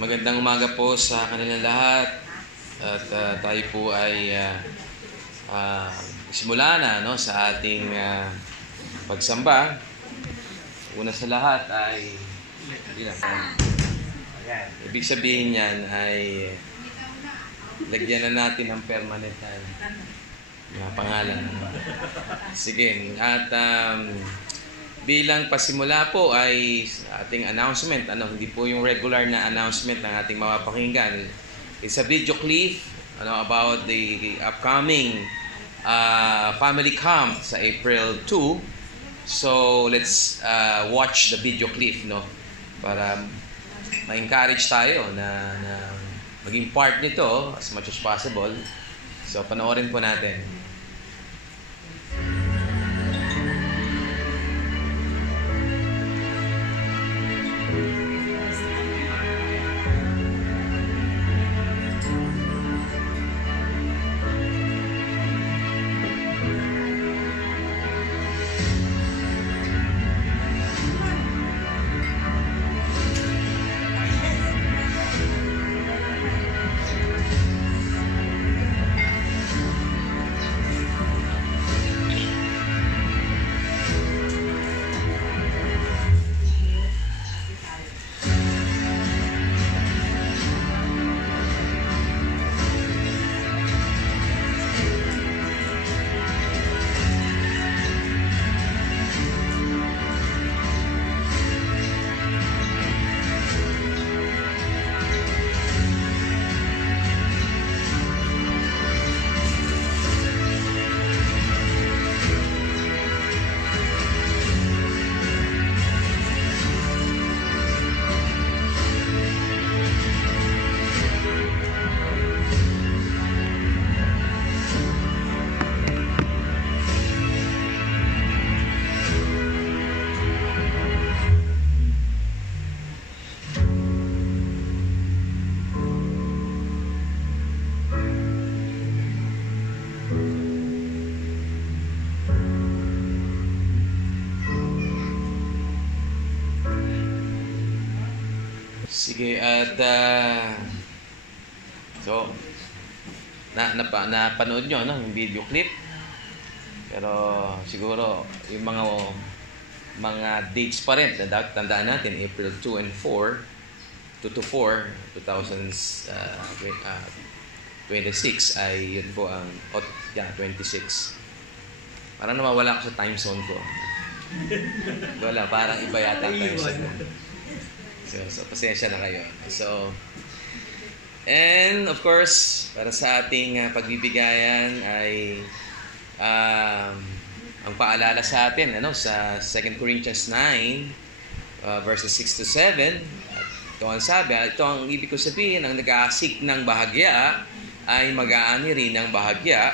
Magandang umaga po sa kanilang lahat at tayo po ay simula na sa ating pagsamba. Una sa lahat ay ibig sabihin niyan ay lagyan na natin ng permanent na pangalan. Sige, at bilang pasimula po ay ating announcement, hindi po yung regular na announcement ng ating mapapakinggan. It's a video clip about the upcoming family camp sa April 2. So let's watch the video clip para ma-encourage tayo na maging part nito as much as possible. So panoorin po natin. Sige, at so napanood nyo yung video clip, pero siguro yung mga dates pa rin tandaan natin, April 2 and 4 4 2026 ay yun po ang 26. Parang nawawala ako sa time zone ko. Wala, parang iba yata time zone. So pasensya na kayo. So, and of course, para sa ating pagbibigayan ay ang paalala sa atin sa 2 Corinthians 9 verses 6 to 7. At ito ang sabi, ito ang ibig ko sabihin, ang nag-aasik ng bahagya ay mag-aani rin ng bahagya.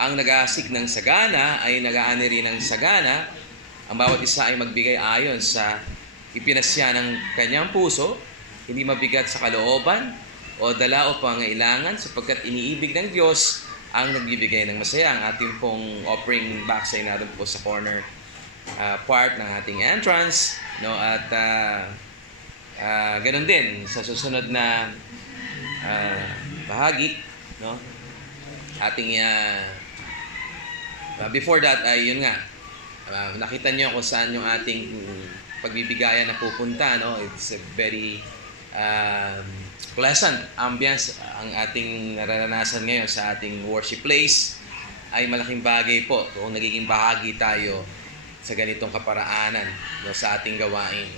Ang nag-aasik ng sagana ay nag-aani rin ng sagana. Ang bawat isa ay magbigay ayon sa ipinasya ng kanyang puso, hindi mabigat sa kalooban o dala o pangailangan, sapagkat iniibig ng Diyos ang nagbibigay ng masaya. Ang ating pong offering box ay naroon po sa corner part ng ating entrance. At ganun din sa susunod na bahagi. Ating before that ay yun nga, nakita nyo kung saan yung ating pagbibigayan na pupunta. It's a very pleasant ambience ang ating nararanasan ngayon sa ating worship place. Ay malaking bagay po kung nagiging bahagi tayo sa ganitong kaparaanan sa ating gawain.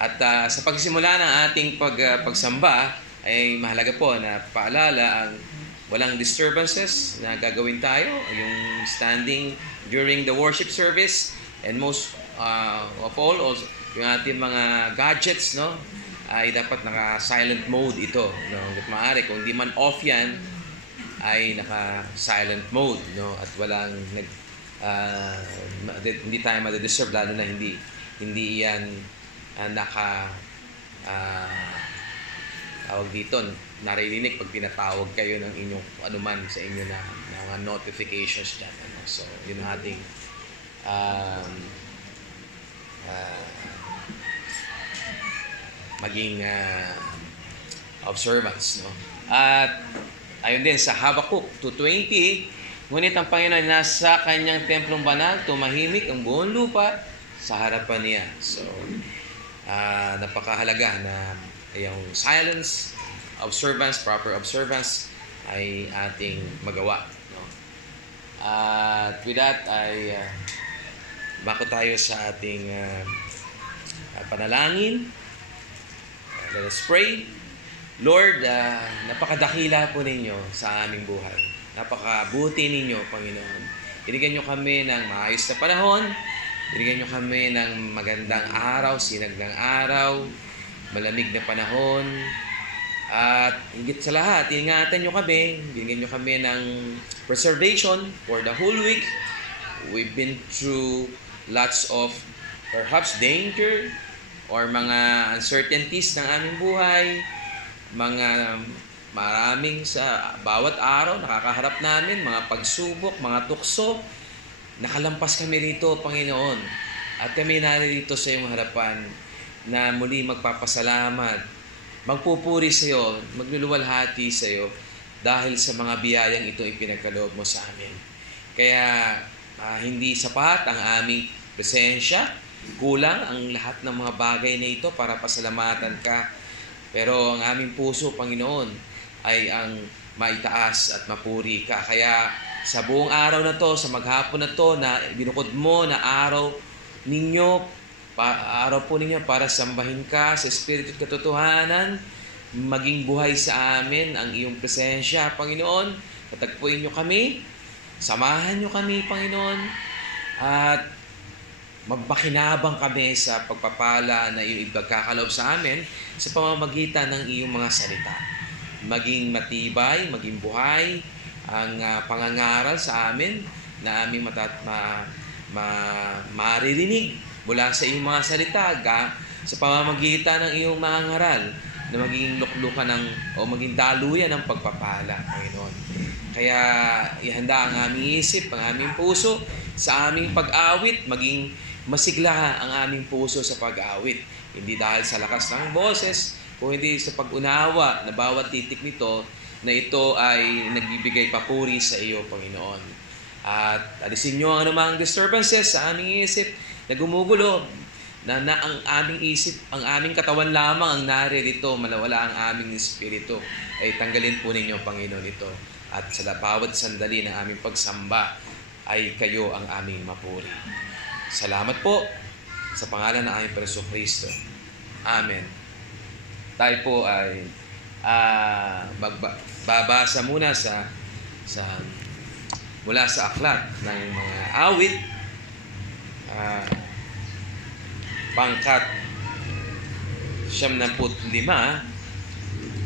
At sa pagsimula ng ating pagsamba ay mahalaga po na paalala ang walang disturbances na gagawin tayo, yung standing during the worship service, and most of all, also, yung ating mga gadgets ay dapat naka-silent mode ito. Hanggat maaari, kung di man off yan, ay naka-silent mode. At walang hindi tayo madidisturb, lalo na hindi yan tawag dito, naririnig pag tinatawag kayo ng inyong anuman sa inyo na mga notifications dyan. So, yun ang ating maging observance. No? At ayon din sa Habakkuk 2:20, ngunit ang Panginoon nasa kanyang templong banal, tumahimik ang buong lupa sa harapan niya. So, napakahalaga na yung silence, observance, proper observance ay ating magawa. No? At with that, ay bako tayo sa ating panalangin. Let us pray. Lord, napakadakila po ninyo sa aming buhay. Napakabuti ninyo, Panginoon. Binigyan nyo kami ng maayos na panahon. Binigyan nyo kami ng magandang araw, sinaglang araw, malamig na panahon. At higit sa lahat, ingatan nyo kami. Binigyan nyo kami ng preservation for the whole week. We've been through lots of perhaps danger or mga uncertainties ng aming buhay. Mga maraming sa bawat araw nakakaharap namin, mga pagsubok, mga tukso. Nakalampas kami rito, Panginoon. At kami narito sa iyong harapan na muli magpapasalamat, magpupuri sa iyo, magluluwalhati sa iyo dahil sa mga biyayang ito ipinagkaloob mo sa amin. Kaya hindi sapat ang aming presensya, kulang ang lahat ng mga bagay na ito para pasalamatan ka. Pero ang aming puso, Panginoon, ay ang maitaas at mapuri ka. Kaya sa buong araw na to, sa maghapon na to, na binukod mo na araw ninyo, araw po ninyo para sambahin ka sa Espiritu at katotohanan, maging buhay sa amin ang iyong presensya, Panginoon. Katagpuin nyo kami, samahan nyo kami, Panginoon, at magpakinabang kami sa pagpapala na iyong ipagkakaloob sa amin sa pamamagitan ng iyong mga salita. Maging matibay, maging buhay ang pangangaral sa amin na aming maririnig mula sa iyong mga salita sa pamamagitan ng iyong mga ngaral na maging luklukan o maging daluyan ng pagpapala, Panginoon. Kaya ihanda ang aming isip, ang aming puso sa aming pag-awit, maging masigla ang aming puso sa pag-awit. Hindi dahil sa lakas ng boses, kung hindi sa pag-unawa na bawat titik nito, na ito ay nagbibigay papuri sa iyo, Panginoon. At alisin nyo ang anumang disturbances sa aming isip na gumugulo, na ang aming isip, ang aming katawan lamang ang naririto, malawala ang aming espiritu, ay tanggalin po ninyo, Panginoon, ito. At sa bawat sandali ng aming pagsamba, ay kayo ang aming mapuri. Salamat po sa pangalan ng aming Preso Kristo. Amen. Tayo po ay babasa muna mula sa aklat ng mga awit, pangkat 75,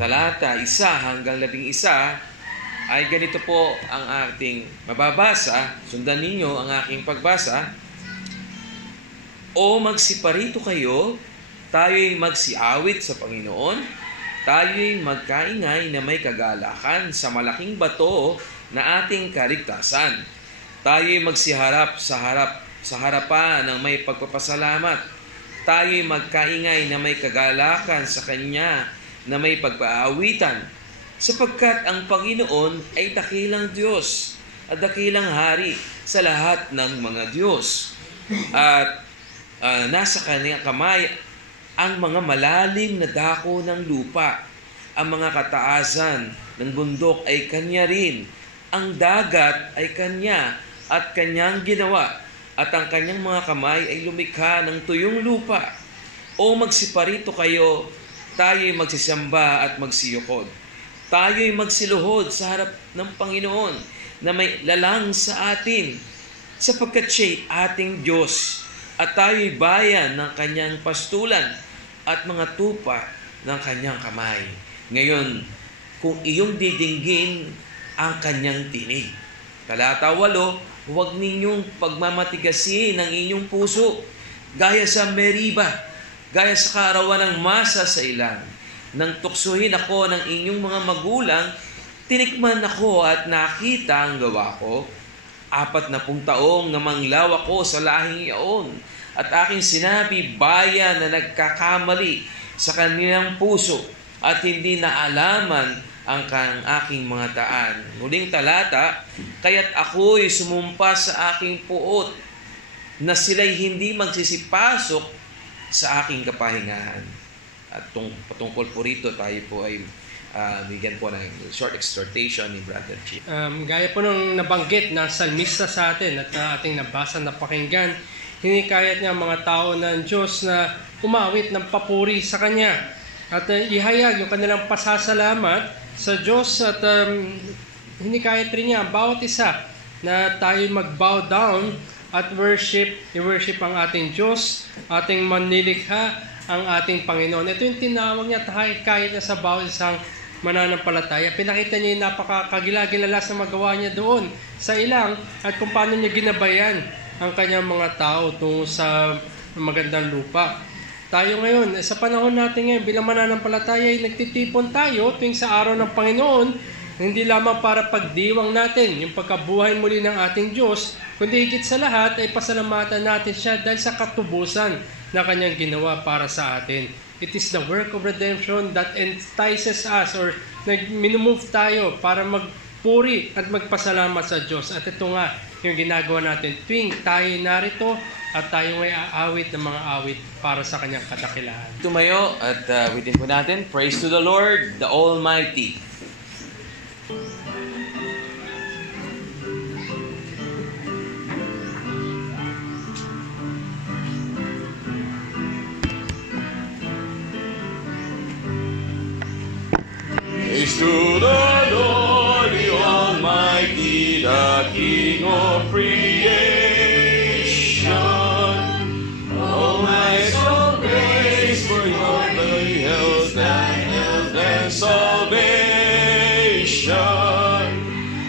talata 1 hanggang 11, ay ganito po ang ating mababasa. Sundan ninyo ang aking pagbasa. O magsiparito kayo, tayo'y magsiawit sa Panginoon, tayo'y magkaingay na may kagalakan sa malaking bato na ating kaligtasan. Tayo'y magsiharap sa harapan ng may pagpapasalamat. Tayo'y magkaingay na may kagalakan sa Kanya na may pagpaawitan. Sapagkat ang Panginoon ay dakilang Diyos at dakilang Hari sa lahat ng mga Diyos. At nasa Kanyang kamay ang mga malalim na dako ng lupa. Ang mga kataasan ng bundok ay Kanya rin. Ang dagat ay Kanya at Kanyang ginawa. At ang Kanyang mga kamay ay lumikha ng tuyong lupa. O magsiparito kayo, tayo'y magsisamba at magsiyukod. Tayo'y magsiluhod sa harap ng Panginoon na may lalang sa atin, sapagkat siya'y ating Diyos at tayo'y bayan ng Kanyang pastulan at mga tupa ng Kanyang kamay. Ngayon, kung iyong didinggin ang Kanyang tinig. Talata 8, huwag ninyong pagmamatigasin ang inyong puso, gaya sa Meriba, gaya sa kaarawan ng masa sa ilang. Nang tuksuhin ako ng inyong mga magulang, tinikman ako at nakita ang gawa ko. 40 taong na manglaw ako sa lahing iyon, at aking sinabi, bayan na nagkakamali sa kanilang puso, at hindi naalaman ang aking mga daan. Muling talata, kaya't ako'y sumumpa sa aking puot na sila'y hindi magsisipasok sa aking kapahingahan. At patungkol po rito, tayo po ay bigyan po ng short exhortation ni Brother Chief. Gaya po nung nabanggit na salmista sa atin at ating nabasa na pakinggan, hinikayat niya ang mga tao ng Diyos na umawit ng papuri sa Kanya at ihayag yung kanilang pasasalamat sa Diyos at hinikayat rin niya ang bawat isa na tayo mag-bow down at i-worship ang ating Diyos, ating manlilikha, ang ating Panginoon. Ito yung tinawag niya, kahit na sa bawat isang mananampalataya. Pinakita niya yung napakagila-gilalas na magawa niya doon sa ilang at kung paano niya ginabayan ang kanyang mga tao tungo sa magandang lupa. Tayo ngayon, sa panahon natin ngayon, bilang mananampalataya, ay nagtitipon tayo tuwing sa araw ng Panginoon, hindi lamang para pagdiwang natin yung pagkabuhay muli ng ating Diyos, kundi higit sa lahat ay pasalamatan natin siya dahil sa katubusan na kanyang ginawa para sa atin. It is the work of redemption that entices us or minumove tayo para magpuri at magpasalamat sa Diyos. At ito nga yung ginagawa natin tuwing tayo narito at tayo may aawit ng mga awit para sa kanyang kadakilahan. Tumayo at awitin po natin, praise to the Lord, the Almighty. Praise to the Lord, the Almighty, the King of creation. Oh, my soul, praise for your health and salvation.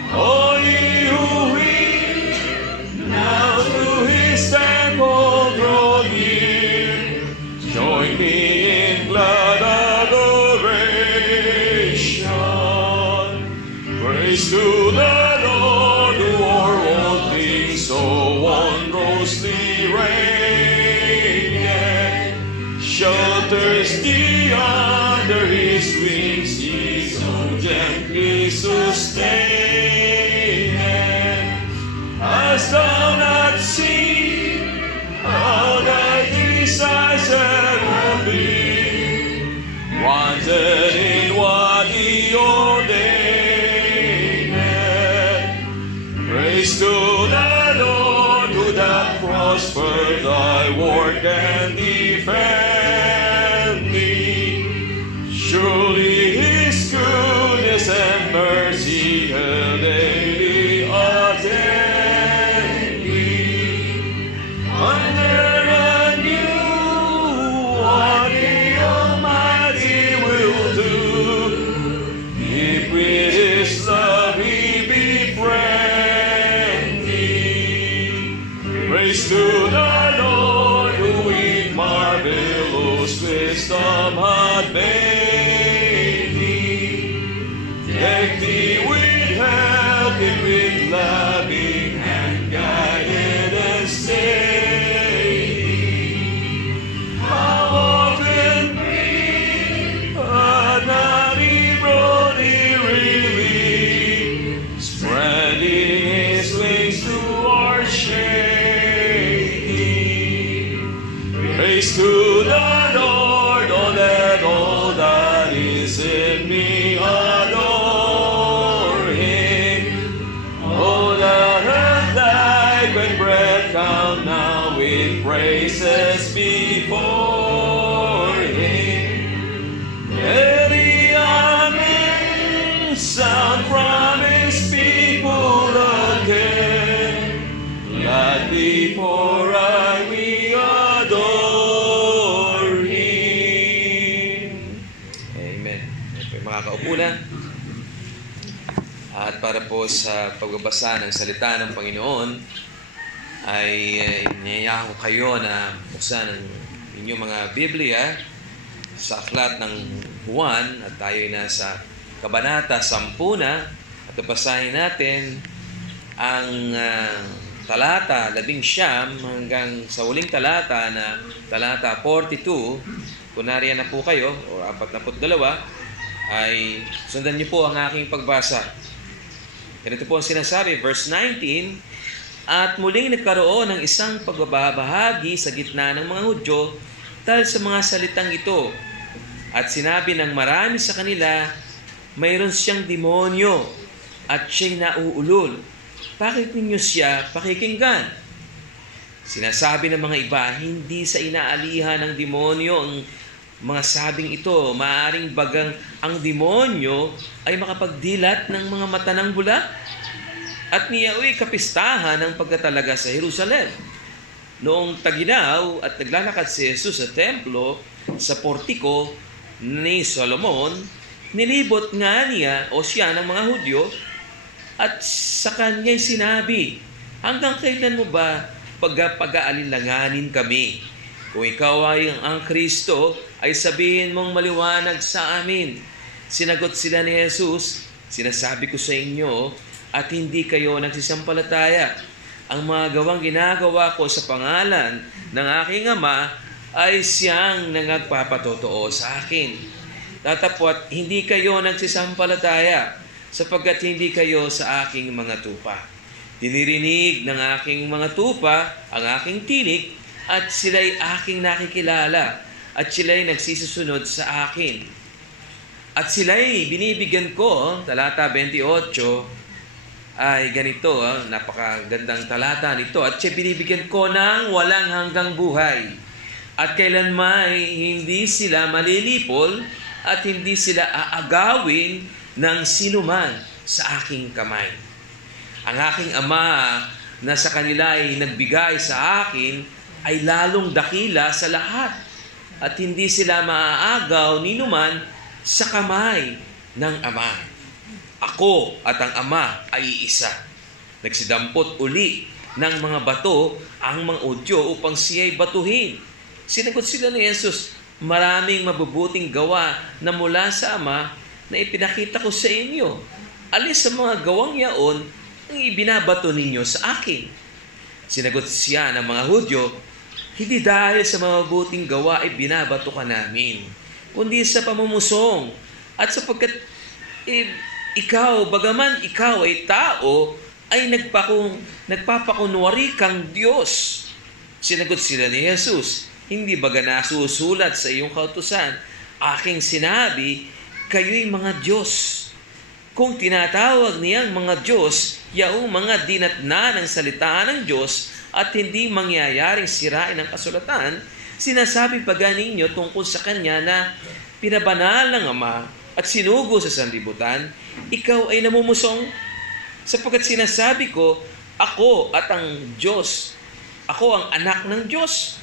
All ye who read, now to his temple draw near. Join me in glad praise to the Lord, who o'er all things so wondrously reigneth, shelters thee under his wings, he so gently sustaineth. Hast thou not seen how thy desires will be, wanted in what he ordained? Praise to the Lord, who doth prosper thy work and defend thee. Surely his goodness and mercy daily attend thee. Under a new what the Almighty will do, if with his love he be friend. Praise to the Lord, who in marvelous wisdom hath made thee. Deck thee with health and with loving and guided and steady. How often grief, but not evil really, spreading his wings to our shade. Praise to the Lord, oh let all that is in me adore him. Oh, let earth like when breath come now with praises before him. Let the amen sound from his people again. Let before I we adore him. Amen. Makakaupo na. At para po sa pagbabasa ng salita ng Panginoon, ay iniyaya ko kayo na buksan ang inyong mga Biblia sa aklat ng Juan at tayo ay nasa Kabanata 10 na at babasahin natin ang talata 11 hanggang sa huling talata na talata 42. Kung nariyan na po kayo, o 42, ay sundan niyo po ang aking pagbasa. Ganito po ang sinasabi, verse 19, "At muling nagkaroon ng isang pagbabahagi sa gitna ng mga Hudyo dahil sa mga salitang ito. At sinabi ng marami sa kanila, mayroon siyang demonyo at siya'y nauulol. Bakit ninyo siya pakikinggan?" Sinasabi ng mga iba, hindi sa inaalihan ng demonyo ang mga sabing ito. Maaring bagang ang demonyo ay makapagdilat ng mga mata ng bulak at niyaoy kapistahan ng pagkatalaga sa Jerusalem. Noong taginaw at naglalakad si Jesus sa templo, sa portiko ni Solomon, nilibot nga niya o siya ng mga Hudyo at sa kanya'y sinabi, "Hanggang kailan mo ba pag-aalinlanganin kami? Kung ikaw ay ang Kristo, ay sabihin mong maliwanag sa amin." Sinagot sila ni Jesus, "Sinasabi ko sa inyo at hindi kayo nagsisampalataya. Ang mga gawang ginagawa ko sa pangalan ng aking Ama ay siyang nagpapatotoo sa akin. Tatapwat hindi kayo nagsisampalataya sapagkat hindi kayo sa aking mga tupa. Dinirinig ng aking mga tupa ang aking tinig at sila'y aking nakikilala at sila'y nagsisusunod sa akin. At sila'y binibigyan ko," talata 28, ay ganito, napakagandang talata nito, "At siya binibigyan ko ng walang hanggang buhay. At kailanman hindi sila malilipol at hindi sila aagawin ng sinuman sa aking kamay. Ang aking Ama na sa kanila ay nagbigay sa akin ay lalong dakila sa lahat at hindi sila maaagaw ni numan sa kamay ng Ama. Ako at ang Ama ay isa." Nagsidampot uli ng mga bato ang mga Hudyo upang siya'y batuhin. Sinagot sila ni Jesus, "Maraming mabubuting gawa na mula sa Ama na ipinakita ko sa inyo. Alis sa mga gawang yaon ang ibinabato ninyo sa akin." Sinagot siya ng mga Hudyo, "Hindi dahil sa mga mabuting gawa ay binabato ka namin, kundi sa pamamusong at sapagkat ikaw, bagaman ikaw ay tao, ay nagpapakunwari kang Diyos." Sinagot sila ni Jesus, "Hindi baga nasusulat sa iyong kautusan, aking sinabi, kayo'y mga Diyos. Kung tinatawag niyang mga Diyos, yaong mga dinatna ng salita ng Diyos at hindi mangyayaring sirain ang kasulatan, sinasabi pa ganinyo tungkol sa Kanya na pinabanal ng Ama at sinugo sa sanlibutan, ikaw ay namumusong sapagkat sinasabi ko, ako at ang Diyos, ako ang anak ng Diyos.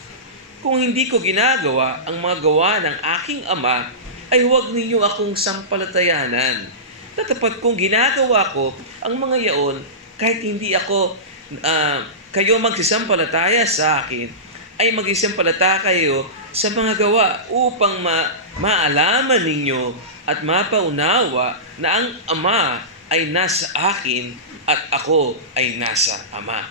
Kung hindi ko ginagawa ang mga gawa ng aking Ama, ay huwag ninyo akong sampalatayanan. Tatapat kung ginagawa ko ang mga yaon, kahit hindi ako kayo magsisampalataya sa akin, ay magsisampalataya kayo sa mga gawa upang maalaman ninyo at mapaunawa na ang Ama ay nasa akin at ako ay nasa Ama."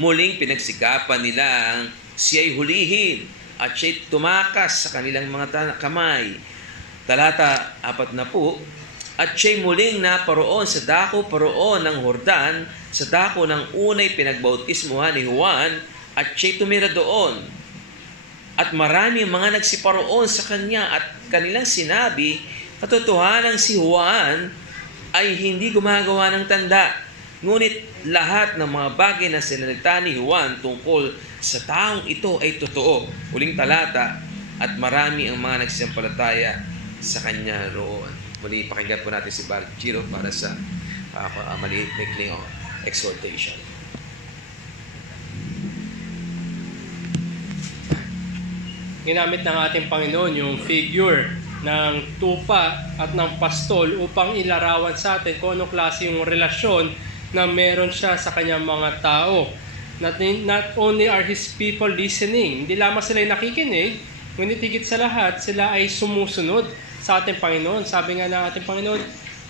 Muling pinagsikapan nilang siya'y hulihin at siya'y tumakas sa kanilang mga kamay. Talata 40, "At siya'y muling naparoon sa dako paroon ng Jordan, sa dako ng unay pinagbautismuhan ni Juan, at siya'y tumira doon. At marami mga nagsiparoon sa kanya at kanilang sinabi, katotohanan si Juan ay hindi gumagawa ng tanda. Ngunit lahat ng mga bagay na sinalita ni Juan tungkol sa taong ito ay totoo." Uling talata, "At marami ang mga nagsisampalataya sa kanya roon." Muli, pakinggan po natin si Bar Giro para sa maliit maikling exhortation. Ginamit ng ating Panginoon yung figure ng tupa at ng pastol upang ilarawan sa atin kung anong klase yung relasyon na meron siya sa kanyang mga tao. Not only are His people listening, hindi lamang sila nakikinig, ngunit higit sa lahat, sila ay sumusunod sa ating Panginoon. Sabi nga ng ating Panginoon,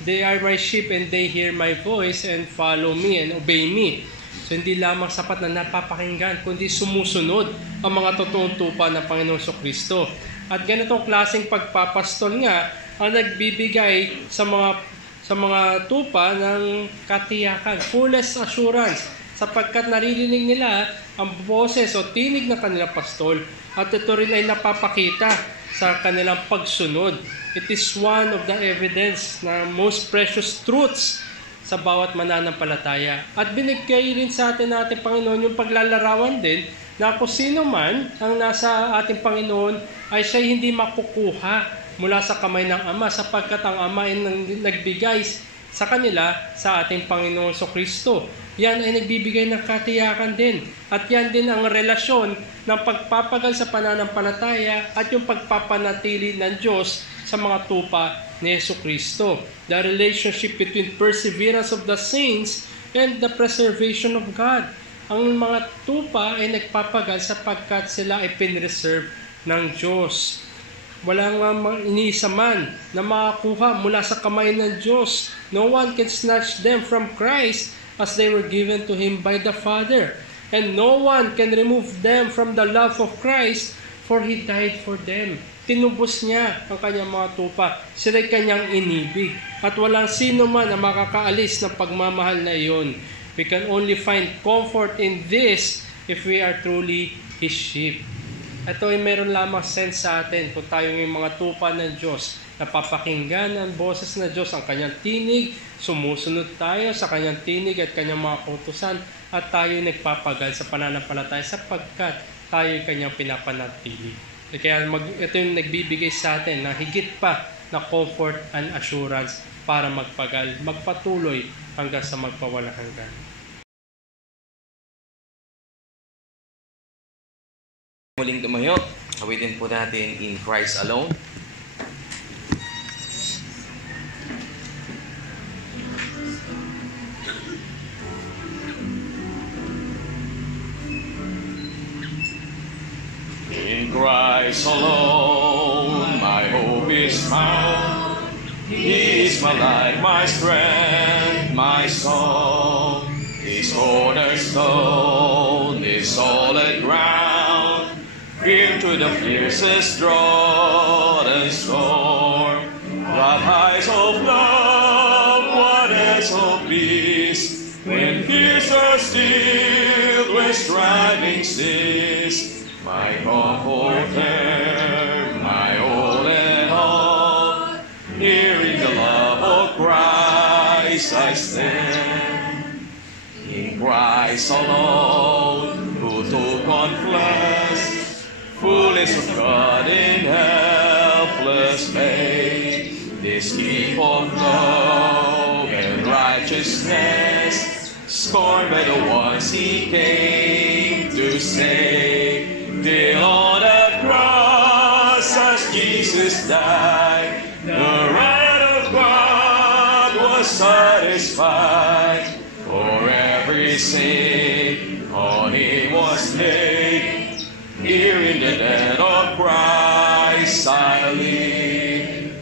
"They are my sheep and they hear my voice and follow me and obey me." So hindi lamang sapat na napapakinggan, kundi sumusunod ang mga totoong tupa ng Panginoon Kristo. At ganitong klaseng pagpapastol nga ang nagbibigay sa mga tupa ng katiyakan, fullest assurance, sapagkat naririnig nila ang boses o tinig ng kanilang pastol at ito rin ay napapakita sa kanilang pagsunod. It is one of the evidence na most precious truths sa bawat mananampalataya. At binigay rin sa ating Panginoon yung paglalarawan din na kung sino man ang nasa ating Panginoon ay siya hindi makukuha mula sa kamay ng Ama sapagkat ang Ama ay nagbigay sa kanila sa ating Panginoon Kristo. Yan ay nagbibigay ng katiyakan din. At yan din ang relasyon ng pagpapagal sa pananampalataya at yung pagpapanatili ng Diyos sa mga tupa ni Kristo. The relationship between perseverance of the saints and the preservation of God. Ang mga tupa ay nagpapagal sapagkat sila ay pinreserve ng Diyos. Walang iniisa man na makakuha mula sa kamay ng Diyos. No one can snatch them from Christ as they were given to Him by the Father. And no one can remove them from the love of Christ, for He died for them. Tinubos niya ang kanyang mga tupa. Sila'y kanyang inibig. At walang sino man na makakaalis ng pagmamahal na iyon. We can only find comfort in this if we are truly His sheep. Ito ay meron lamang sense sa atin kung tayo yung mga tupa ng Diyos. Napapakinggan ang boses ng Diyos, ang kanyang tinig, sumusunod tayo sa kanyang tinig at kanyang mga kautusan at tayo nagpapagal sa pananampalataya sapagkat tayo yung kanyang pinapanatili. Kaya ito yung nagbibigay sa atin na higit pa na comfort and assurance para magpagal, magpatuloy hanggang sa magpawalang hanggan. Muling tumayo, awitin po natin In Christ Alone. In Christ alone, my hope is found. He is my life, my strength, my song. His cornerstone is solid ground. Fear to the fiercest drought and storm. What heights of love, what ends of peace, when fears are stilled, when striving cease. My comforter, my all and all, here in the love of Christ I stand. In Christ alone, who took on flesh, fullness of God in helpless faith, this keep of love and righteousness, scorned by the ones He came to save. Till on the cross as Jesus died, the wrath of God was satisfied. For every sin on Him was laid. Here in the death of Christ I live.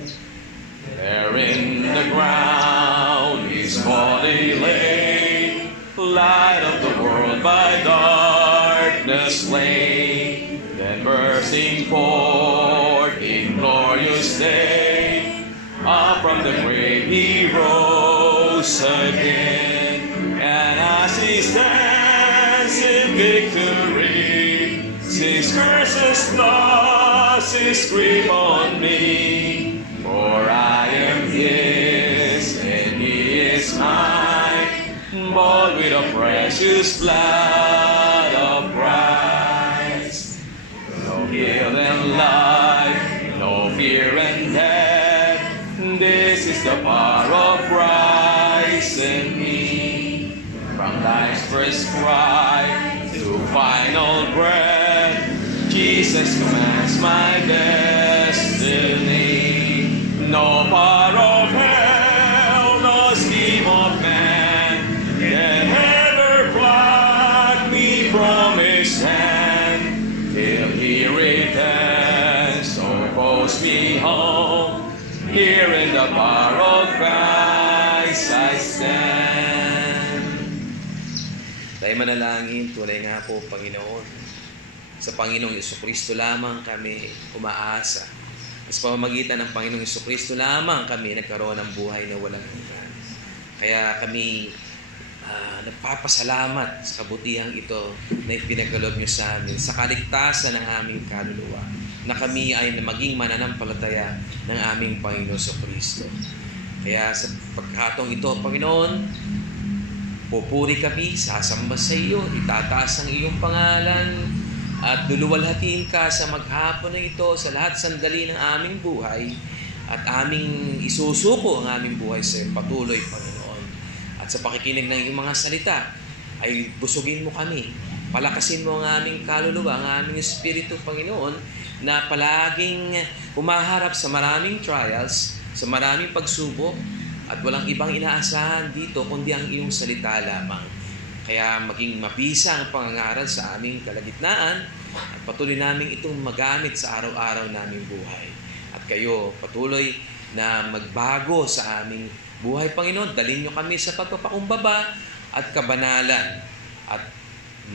There in the ground His body lay, light of the world by darkness slain. Then bursting forth in glorious day, up from the grave He rose again. And as He stands in victory, His curses lost His grip on me. For I am His and He is mine, bought with the precious blood of Christ. No guilt and life, no fear and death, this is the power of Christ in me. From life's first cry to final breath, Jesus commands my destiny. No power of hell, no scheme of man can ever pluck me from His hand. Till He returns, so calls me home. Here in the power of Christ I stand. Tayo manalangin, tunay nga po, Panginoon. Sa Panginoong Kristo lamang kami umaasa. Sa pamamagitan ng Panginoong Jesucristo lamang kami nagkaroon ng buhay na walang hanggan. Kaya kami nagpapasalamat sa kabutihang ito na ipinagkaloob niyo sa amin, sa kaligtasan ng aming kaluluwa, na kami ay maging mananampalataya ng aming Panginoon Jesucristo. Kaya sa pagkakataong ito, Panginoon, pupuri kami, sasamba sa iyo, itataas ang iyong pangalan, at luluwalhatiin ka sa maghapon na ito sa lahat sandali ng aming buhay, at aming isusuko ang aming buhay sa iyo patuloy, Panginoon. At sa pakikinig ng iyong mga salita, ay busugin mo kami. Palakasin mo ang aming kaluluwa, ang aming espiritu, Panginoon, na palaging humaharap sa maraming trials, sa maraming pagsubok, at walang ibang inaasahan dito kundi ang iyong salita lamang. Kaya maging mabisa ang pangangaral sa aming kalagitnaan at patuloy namin itong magamit sa araw-araw naming buhay. At kayo patuloy na magbago sa aming buhay, Panginoon. Dalhin niyo kami sa pagpapakumbaba at kabanalan at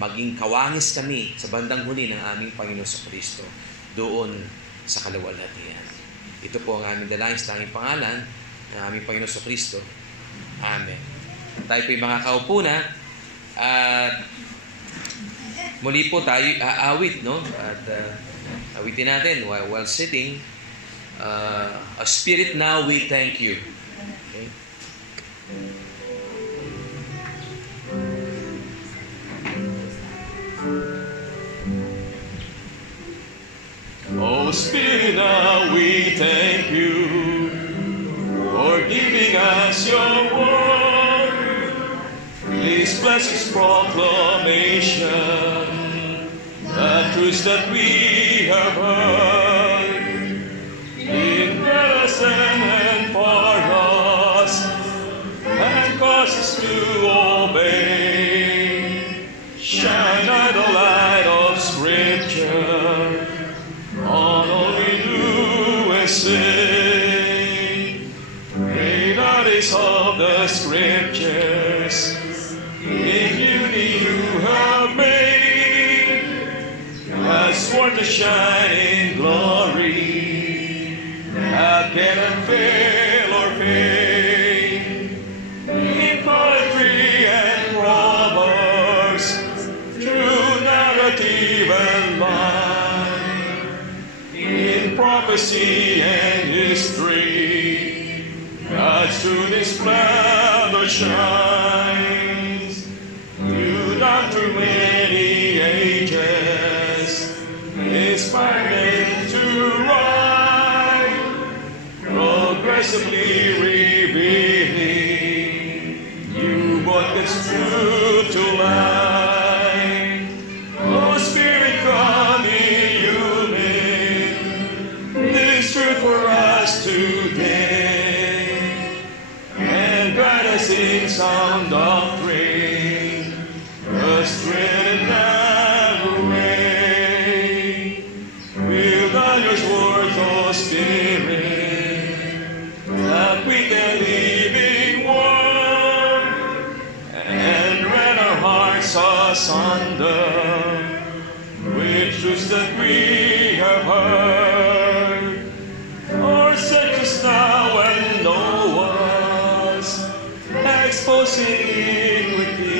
maging kawangis kami sa bandang huli ng aming Panginoon sa Kristo doon sa kaluwalhatian. Ito po ang aming dalangin sa tanging pangalan ng aming Panginoon sa Kristo. Amen. Tayo po'y makakaupo na at muli po tayo aawit, no? At awitin natin while sitting, a spirit now we thank you. Okay? Oh Spirit, now we thank you for giving us your word. Please bless His proclamation, the truths that we have heard. In medicine and for us, and cause us to obey. Shine out the light of Scripture on all we do and say. Great are the of the Scriptures, in beauty you have made, as worth to shine in glory, that cannot fail or fade. In poetry and proverbs, true narrative and line, in prophecy and history, God's truth is splendor shines. Viewed down through many ages, inspired to write, progressively revealing you what is true to life. Oh Spirit, come illumine this truth for us today, and guide us in sound doctrine, the straight and narrow way. Wield on your words, O Spirit, that we can live in one, and rend our hearts asunder with truths that we have heard. Or search us now and know us, exposing iniquity.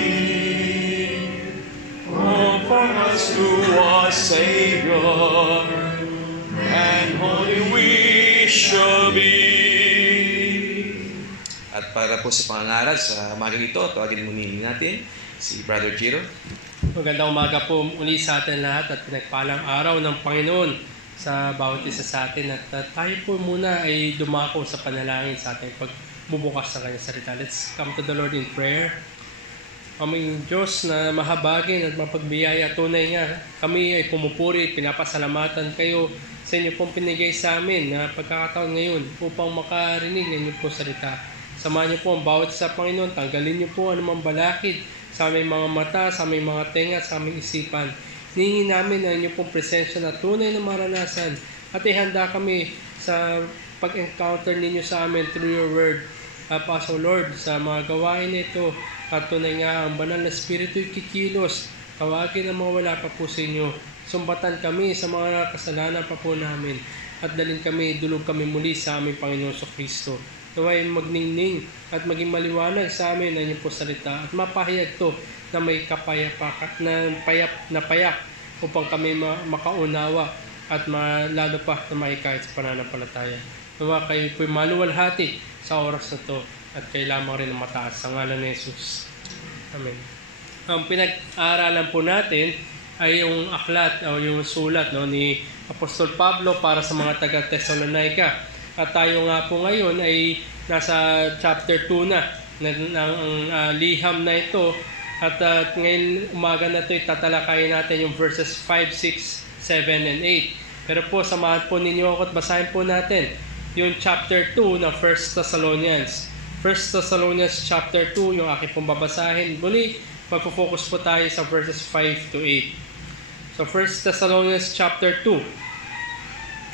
Conform us to our Savior, and holy we shall be. At para po sa pangangaral sa umagang ito, tawagin muli natin si Brother Giro. Magandang umaga po muli sa atin lahat at pinagpalang araw ng Panginoon sa bawat isa sa atin. At tayo po muna ay dumako sa panalangin sa ating pagbubukas ng kanyang salita. Let's come to the Lord in prayer. Aming Diyos na mahabagin at mapagbiyaya, tunay nga kami ay pumupuri, pinapasalamatan kayo sa inyo pong pinigay sa amin na pagkakataon ngayon upang makarinig ng inyo po salita. Samahan niyo po ang bawat isa, Panginoon. Tanggalin niyo po anumang balakid sa aming mga mata, sa aming mga tenga, sa aming isipan. Hihingi namin ang inyong pong presensya na tunay na maranasan at ihanda kami sa pag-encounter ninyo sa amin through your word. Paso Lord, sa mga gawain na ito, at tunay nga ang banal na Espiritu kikilos, tawagin ang mga wala pa po sa inyo. Sumbatan kami sa mga kasalanan pa po namin. at dulog kami muli sa aming Panginoon Kristo. Naway magningning at maging maliwanag sa amin ang inyong po salita at mapahayag to na may payak upang kami makaunawa at lalo pa na mahikayat sa pananampalataya. Nawa kayo po'y maluwalhati sa oras na to at kayo lamang rin ang mataas sa ngalan ni Jesus. Amen. Ang pinag-aaralan po natin ay yung aklat o yung sulat ni Apostol Pablo para sa mga taga-Thessalonica. At tayo nga po ngayon ay nasa chapter 2 na ng liham na ito. At ngayon umaga na ito, tatalakayin natin yung verses 5, 6, 7, and 8. Pero po, samahan po ninyo ako at basahin po natin yung chapter 2 ng 1 Thessalonians. 1 Thessalonians chapter 2, yung aking pong babasahin. Muli, magpo-focus po tayo sa verses 5 to 8. So 1 Thessalonians chapter 2.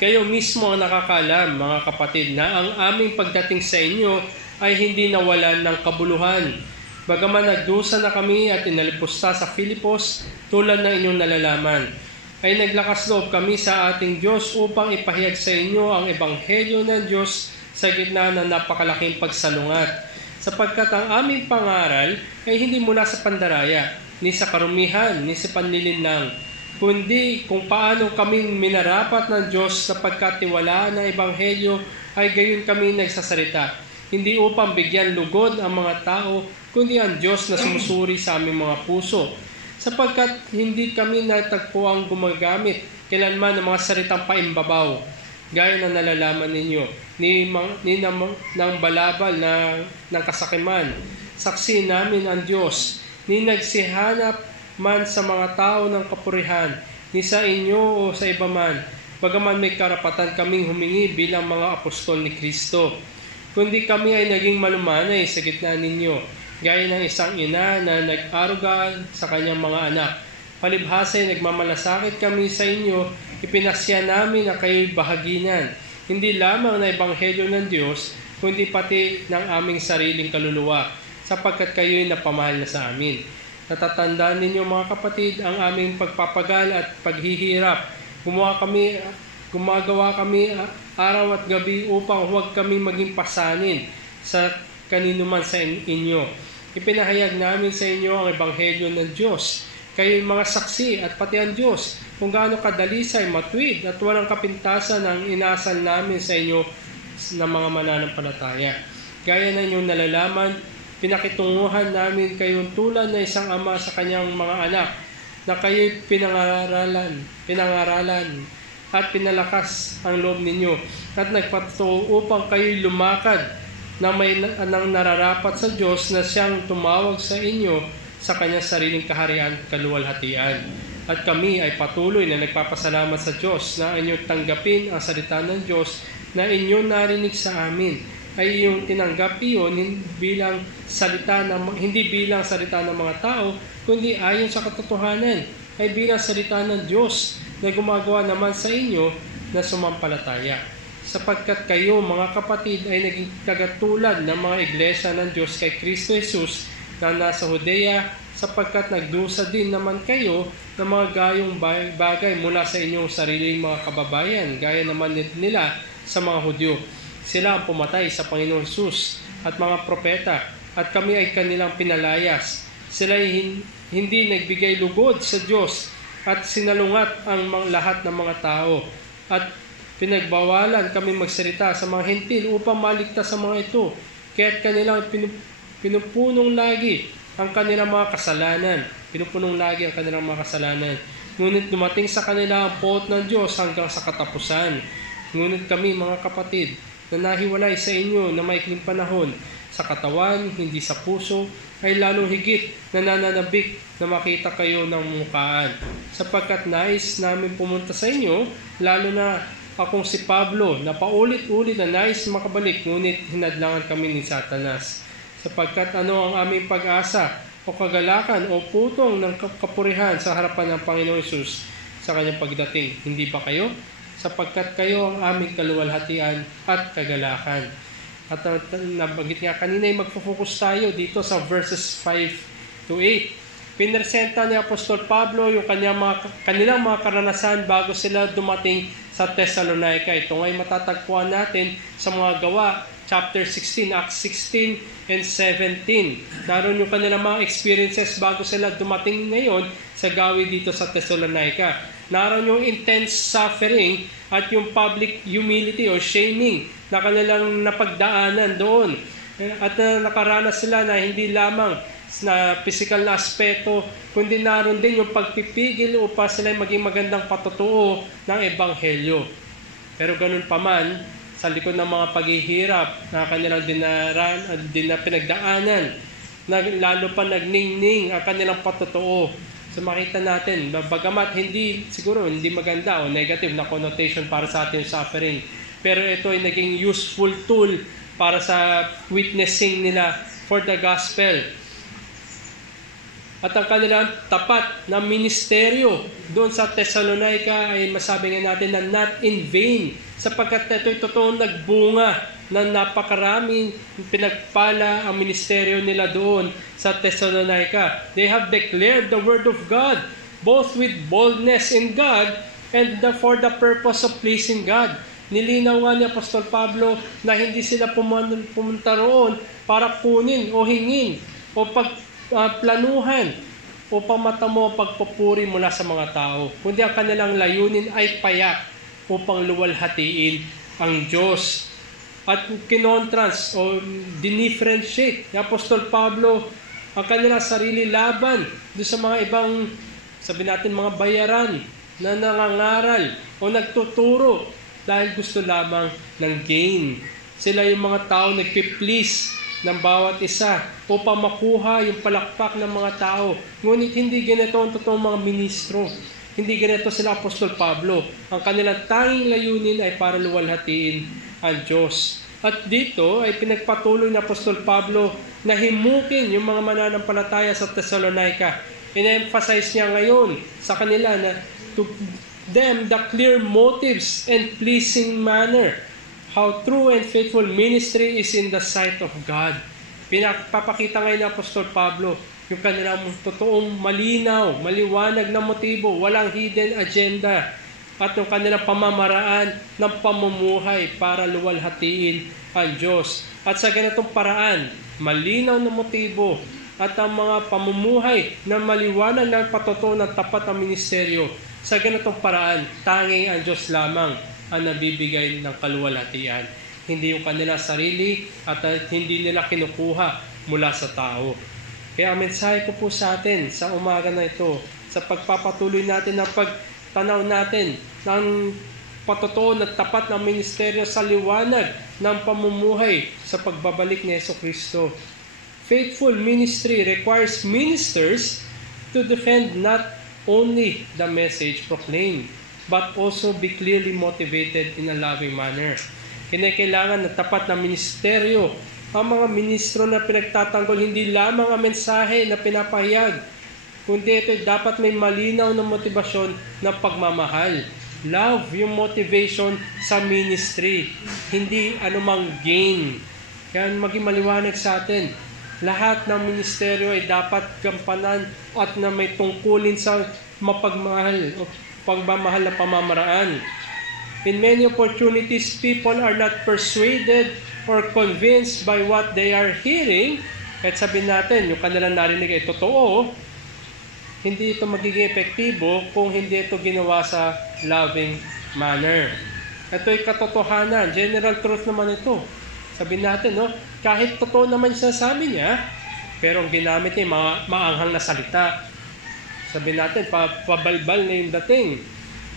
Kayo mismo ang nakakalam, mga kapatid, na ang aming pagdating sa inyo ay hindi nawalan ng kabuluhan. Bagaman nagdusa na kami at inalipusta sa Filipos tulad ng inyong nalalaman, ay naglakas loob kami sa ating Diyos upang ipahayag sa inyo ang ebanghelyo ng Diyos sa gitna ng napakalaking pagsalungat. Sapagkat ang aming pangaral ay hindi mula sa pandaraya, ni sa karumihan, ni sa panlilinlang, kundi kung paano kaming minarapat ng Diyos sa pagkatiwalaan ng ebanghelyo ay gayon kami nagsasalita. Hindi upang bigyan lugod ang mga tao, kundi ang Diyos na sumusuri sa aming mga puso. Sapagkat hindi kami natagpuang gumagamit kailanman ng mga salitang paimbabaw, gaya na nalalaman ninyo, ng balabal ng kasakiman. Saksi namin ang Diyos, ni nagsihanap man sa mga tao ng kapurihan, ni sa inyo o sa iba man, bagaman may karapatan kaming humingi bilang mga apostol ni Kristo. Kundi kami ay naging malumanay sa gitna ninyo, gaya ng isang ina na nag-aruga sa kanyang mga anak. Palibhasa ay nagmamalasakit kami sa inyo, ipinasya namin na kayo'y bahaginan, hindi lamang na ebanghelyo ng Diyos, kundi pati ng aming sariling kaluluwa, sapagkat kayo'y napamahal na sa amin. Natatandaan ninyo mga kapatid ang aming pagpapagal at paghihirap. Gumagawa kami araw at gabi upang huwag kami maging pasanin sa kanino man sa inyo. Ipinahayag namin sa inyo ang ebanghelyo ng Diyos. Kayo'y mga saksi at pati ang Diyos kung gaano kadalisay, matuwid at walang kapintasan ang inasal namin sa inyo ng mga mananampalataya. Gaya na inyong nalalaman, pinakitunguhan namin kayong tulad na isang ama sa kanyang mga anak, na kayo'y pinangaralan at pinalakas ang loob ninyo at nagpatuto upang kayo'y lumakad ng nararapat sa Diyos na siyang tumawag sa inyo sa kanyang sariling kaharian at kaluwalhatian. At kami ay patuloy na nagpapasalamat sa Diyos na inyong tanggapin ang salita ng Diyos na inyong narinig sa amin, ay yung tinanggap iyon hindi bilang salita ng mga tao, kundi ayon sa katotohanan ay bilang salita ng Diyos na gumagawa naman sa inyo na sumampalataya. Sapagkat kayo mga kapatid ay naging kagatulad ng mga iglesia ng Diyos kay Kristo Jesus na nasa Judea, sapagkat nagdusa din naman kayo ng mga gayong bagay mula sa inyong sariling mga kababayan, gaya naman nila sa mga Hudyo. Sila ang pumatay sa Panginoon Jesus at mga propeta, at kami ay kanilang pinalayas. Sila ay hindi nagbigay lugod sa Diyos at sinalungat ang lahat ng mga tao. At pinagbawalan kami magsalita sa mga hentil upang maligtas sa mga ito. Kaya't kanilang pinupunong lagi ang kanilang mga kasalanan. Ngunit dumating sa kanila ang poot ng Diyos hanggang sa katapusan. Ngunit kami mga kapatid, na nahiwalay sa inyo na maikling panahon, sa katawan, hindi sa puso, ay lalong higit na nananabik na makita kayo ng mukhaan. Sapagkat nais namin pumunta sa inyo, lalo na akong si Pablo, na paulit-ulit na nais makabalik, ngunit hinadlangan kami ni Satanas. Sapagkat ano ang aming pag-asa o kagalakan o putong ng kapurihan sa harapan ng Panginoon Jesus sa kanyang pagdating? Hindi ba kayo? Sapagkat kayo ang aming kaluwalhatian at kagalakan. At nabanggit nga kanina ay magpo-focus tayo dito sa verses 5 to 8. Pinresenta ni Apostol Pablo yung kanilang mga karanasan bago sila dumating sa sa Thessalonica. Ito nga'y matatagpuan natin sa mga gawa, chapter 16, Acts 16 and 17. Naroon yung kanilang mga experiences bago sila dumating ngayon sa gawi dito sa Thessalonica. Naroon yung intense suffering at yung public humility o shaming na kanilang napagdaanan doon. At nakaranas sila na hindi lamang na physical na aspeto, kundi naroon din yung pagpipigil upang sila maging magandang patutuo ng Ebanghelyo. Pero ganun pa man, sa likod ng mga paghihirap na kanilang pinagdaanan, lalo pa nagningning ang kanilang patutuo. So makita natin, bagamat hindi maganda o negative na connotation para sa ating suffering, pero ito ay naging useful tool para sa witnessing nila for the gospel. At ang kanilang tapat na ministeryo doon sa Thessalonica ay masabi nga natin na not in vain, sapagkat ito'y totoong nagbunga na napakaraming pinagpala ang ministeryo nila doon sa Thessalonica. They have declared the word of God, both with boldness in God and for the purpose of pleasing God. Nilinaw nga ni Apostol Pablo na hindi sila pumunta roon para kunin o hingin o planuhan o pamatamo pagpupuri mula sa mga tao, kundi ang kanilang layunin ay payak upang luwalhatiin ang Diyos. At kinontrans o dinifferentiate ni Apostol Pablo ang kanilang sarili laban doon sa mga ibang, sabi natin, mga bayaran na nangangaral o nagtuturo dahil gusto lamang ng gain. Sila yung mga tao nagpi-please ng bawat isa upang makuha yung palakpak ng mga tao. Ngunit hindi ganito ang totoong mga ministro. Hindi ganito sila Apostol Pablo. Ang kanilang tanging layunin ay para luwalhatiin ang Diyos. At dito ay pinagpatuloy ni Apostol Pablo na himukin yung mga mananampalataya sa Thessalonica. In-emphasize niya ngayon sa kanila na to them the clear motives and pleasing manner, how true and faithful ministry is in the sight of God. Pinapakita ngayon ng Apostol Pablo yung kanilang totoong malinaw, maliwanag na motibo, walang hidden agenda, at yung kanilang pamamaraan ng pamumuhay para luwalhatiin ang Diyos. At sa ganitong paraan, malinaw na motibo at ang mga pamumuhay na maliwanag na patutuo ng tapat ang ministeryo, sa ganitong paraan, tanging ang Diyos lamang ang nabibigay ng kaluwalhatian. Hindi yung kanilang sarili at hindi nila kinukuha mula sa tao. Kaya ang mensahe ko po sa atin sa umaga na ito, sa pagpapatuloy natin ng pagtanaw natin ng patutuo at tapat ng ministeryo sa liwanag ng pamumuhay sa pagbabalik ni Jesucristo. Faithful ministry requires ministers to defend not only the message proclaimed, but also be clearly motivated in a loving manner. Kinakailangan na tapat na ministeryo ang mga ministro na pinagtatanggol hindi lamang ang mensahe na pinapahayag, kundi ito dapat may malinaw na motibasyon ng pagmamahal. Love yung motivation sa ministry, hindi anumang gain. Kaya maging maliwanag sa atin, lahat ng ministeryo ay dapat gampanan at na may tungkulin sa mapagmahal o pagmamahal na pamamaraan. In many opportunities, people are not persuaded or convinced by what they are hearing. Kahit sabihin natin, yung kanilang narinig ay totoo, hindi ito magiging epektibo kung hindi ito ginawa sa loving manner. Ito ay katotohanan, general truth naman ito. Sabihin natin, kahit totoo naman siya sabi niya, pero ang ginamit niya maanghang na salita. Sabihin natin, pabalbal na yung dating.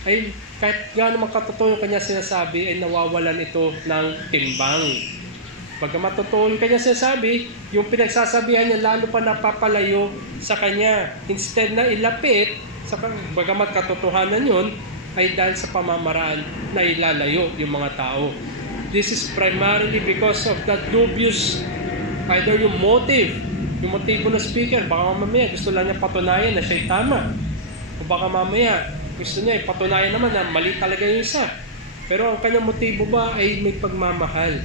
Ay kahit gaano makatotoo yung kanya sinasabi, ay nawawalan ito ng timbang. Bagamat totoo yung kanya sinasabi, yung pinagsasabihan niya lalo pa napapalayo sa kanya. Instead na ilapit, bagamat katotohanan yun, ay dahil sa pamamaraan na ilalayo yung mga tao. This is primarily because of that dubious, either yung motibo ng speaker, baka mamaya gusto lang niya patunayan na siya'y tama. O baka mamaya gusto niya ipatunayan naman na mali talaga yung isa. Pero ang kanyang motibo ba ay may pagmamahal.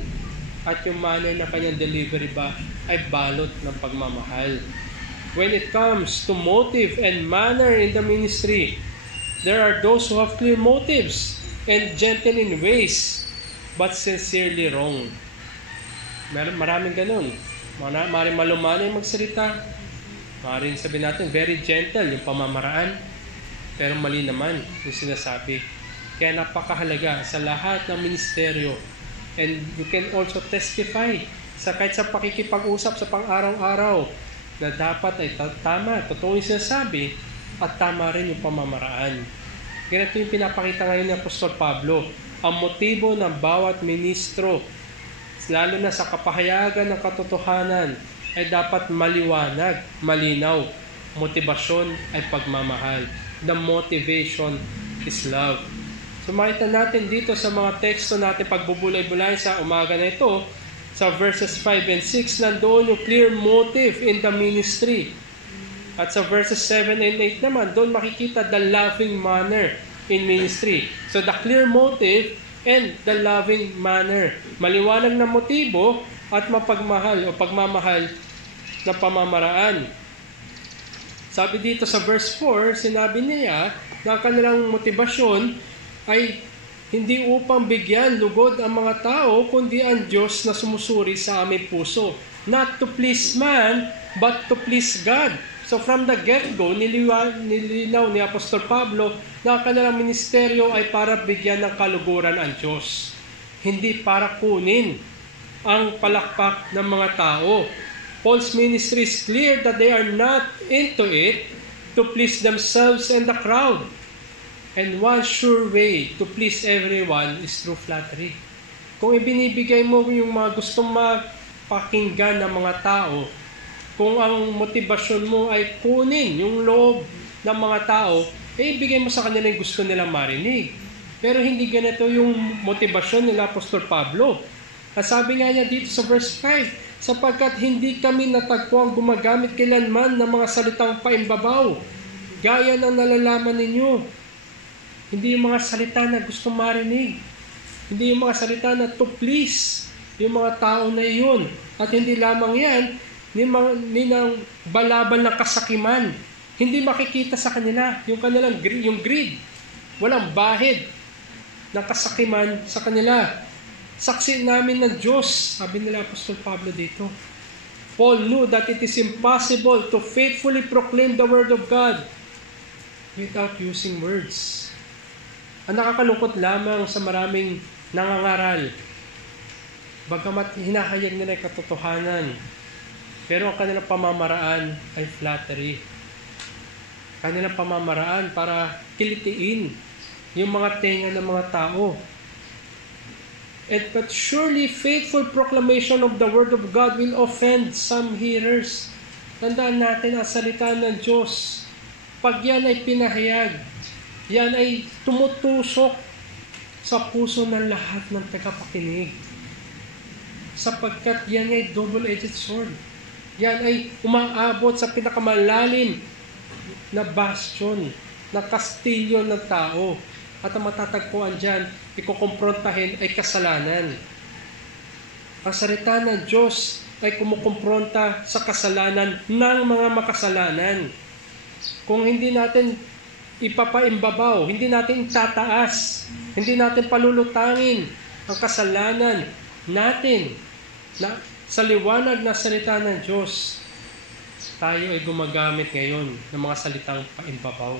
At yung manner na kanyang delivery ba ay balot ng pagmamahal. When it comes to motive and manner in the ministry, there are those who have clear motives and gentle in ways, but sincerely wrong. Maraming ganun. Maraming malumanay magsalita. Maraming sabihin natin, very gentle yung pamamaraan. Pero mali naman yung sinasabi. Kaya napakahalaga sa lahat ng ministeryo. And you can also testify kahit sa pakikipag-usap sa pang-araw-araw na dapat ay tama, totoo yung sinasabi at tama rin yung pamamaraan. Ganito yung pinapakita ngayon ni Apostol Pablo. Ang motibo ng bawat ministro, lalo na sa kapahayagan ng katotohanan, ay dapat maliwanag, malinaw. Motibasyon ay pagmamahal. The motivation is love. So makita natin dito sa mga teksto natin pagbubulay-bulay sa umaga na ito, sa verses 5 and 6, nandoon yung clear motive in the ministry. At sa verses 7 and 8 naman, doon makikita the loving manner in ministry. So the clear motive and the loving manner. Maliwanag na motibo at mapagmahal o pagmamahal na pamamaraan. Sabi dito sa verse 4, sinabi niya na kanilang motibasyon ay hindi upang bigyan lugod ang mga tao, kundi ang Diyos na sumusuri sa aming puso. Not to please man, but to please God. So from the get-go, nilinaw ni Apostol Pablo na kanilang ministeryo ay para bigyan ng kaluguran ang Diyos. Hindi para kunin ang palakpak ng mga tao. Paul's ministry is clear that they are not into it to please themselves and the crowd. And one sure way to please everyone is through flattery. Kung ibinibigay mo yung mga gustong mapakinggan ng mga tao, kung ang motibasyon mo ay kunin yung loob ng mga tao, ibigay mo sa kanila yung gusto nilang marinig. Pero hindi ganito yung motibasyon nila Apostol Pablo. Sabi nga niya dito sa verse 5, sapagkat hindi kami natagpuang gumagamit kailanman ng mga salitang paimbabaw, gaya ng nalalaman ninyo. Hindi yung mga salita na gusto marinig. Hindi yung mga salita na to please yung mga tao na iyon. At hindi lamang yan, ni ng balabal na kasakiman. Hindi makikita sa kanila yung kanilang yung greed. Walang bahid ng kasakiman sa kanila. Saksi namin ng Diyos, sabi nila Apostol Pablo dito. Paul knew that it is impossible to faithfully proclaim the Word of God without using words. Ang nakakalungkot lamang sa maraming nangangaral, bagamat hinahayag nila ang katotohanan, pero ang kanilang pamamaraan ay flattery. Kanilang pamamaraan para kilitiin yung mga tenga ng mga tao. But surely faithful proclamation of the Word of God will offend some hearers. Tandaan natin ang salita ng Diyos. Pag yan ay pinahayag, yan ay tumutusok sa puso ng lahat ng tagapakinig. Sapagkat yan ay double-edged sword. Yan ay umaabot sa pinakamalalim na bastion, na kastilyo ng tao. At ang matatagpuan dyan, ikukomprontahin ay kasalanan. Ang salita ng Diyos ay kumukompronta sa kasalanan ng mga makasalanan. Kung hindi natin ipapaimbabaw, hindi natin tataas, hindi natin palulutangin ang kasalanan natin na sa liwanag na salita ng Diyos, tayo ay gumagamit ngayon ng mga salitang paimbabaw,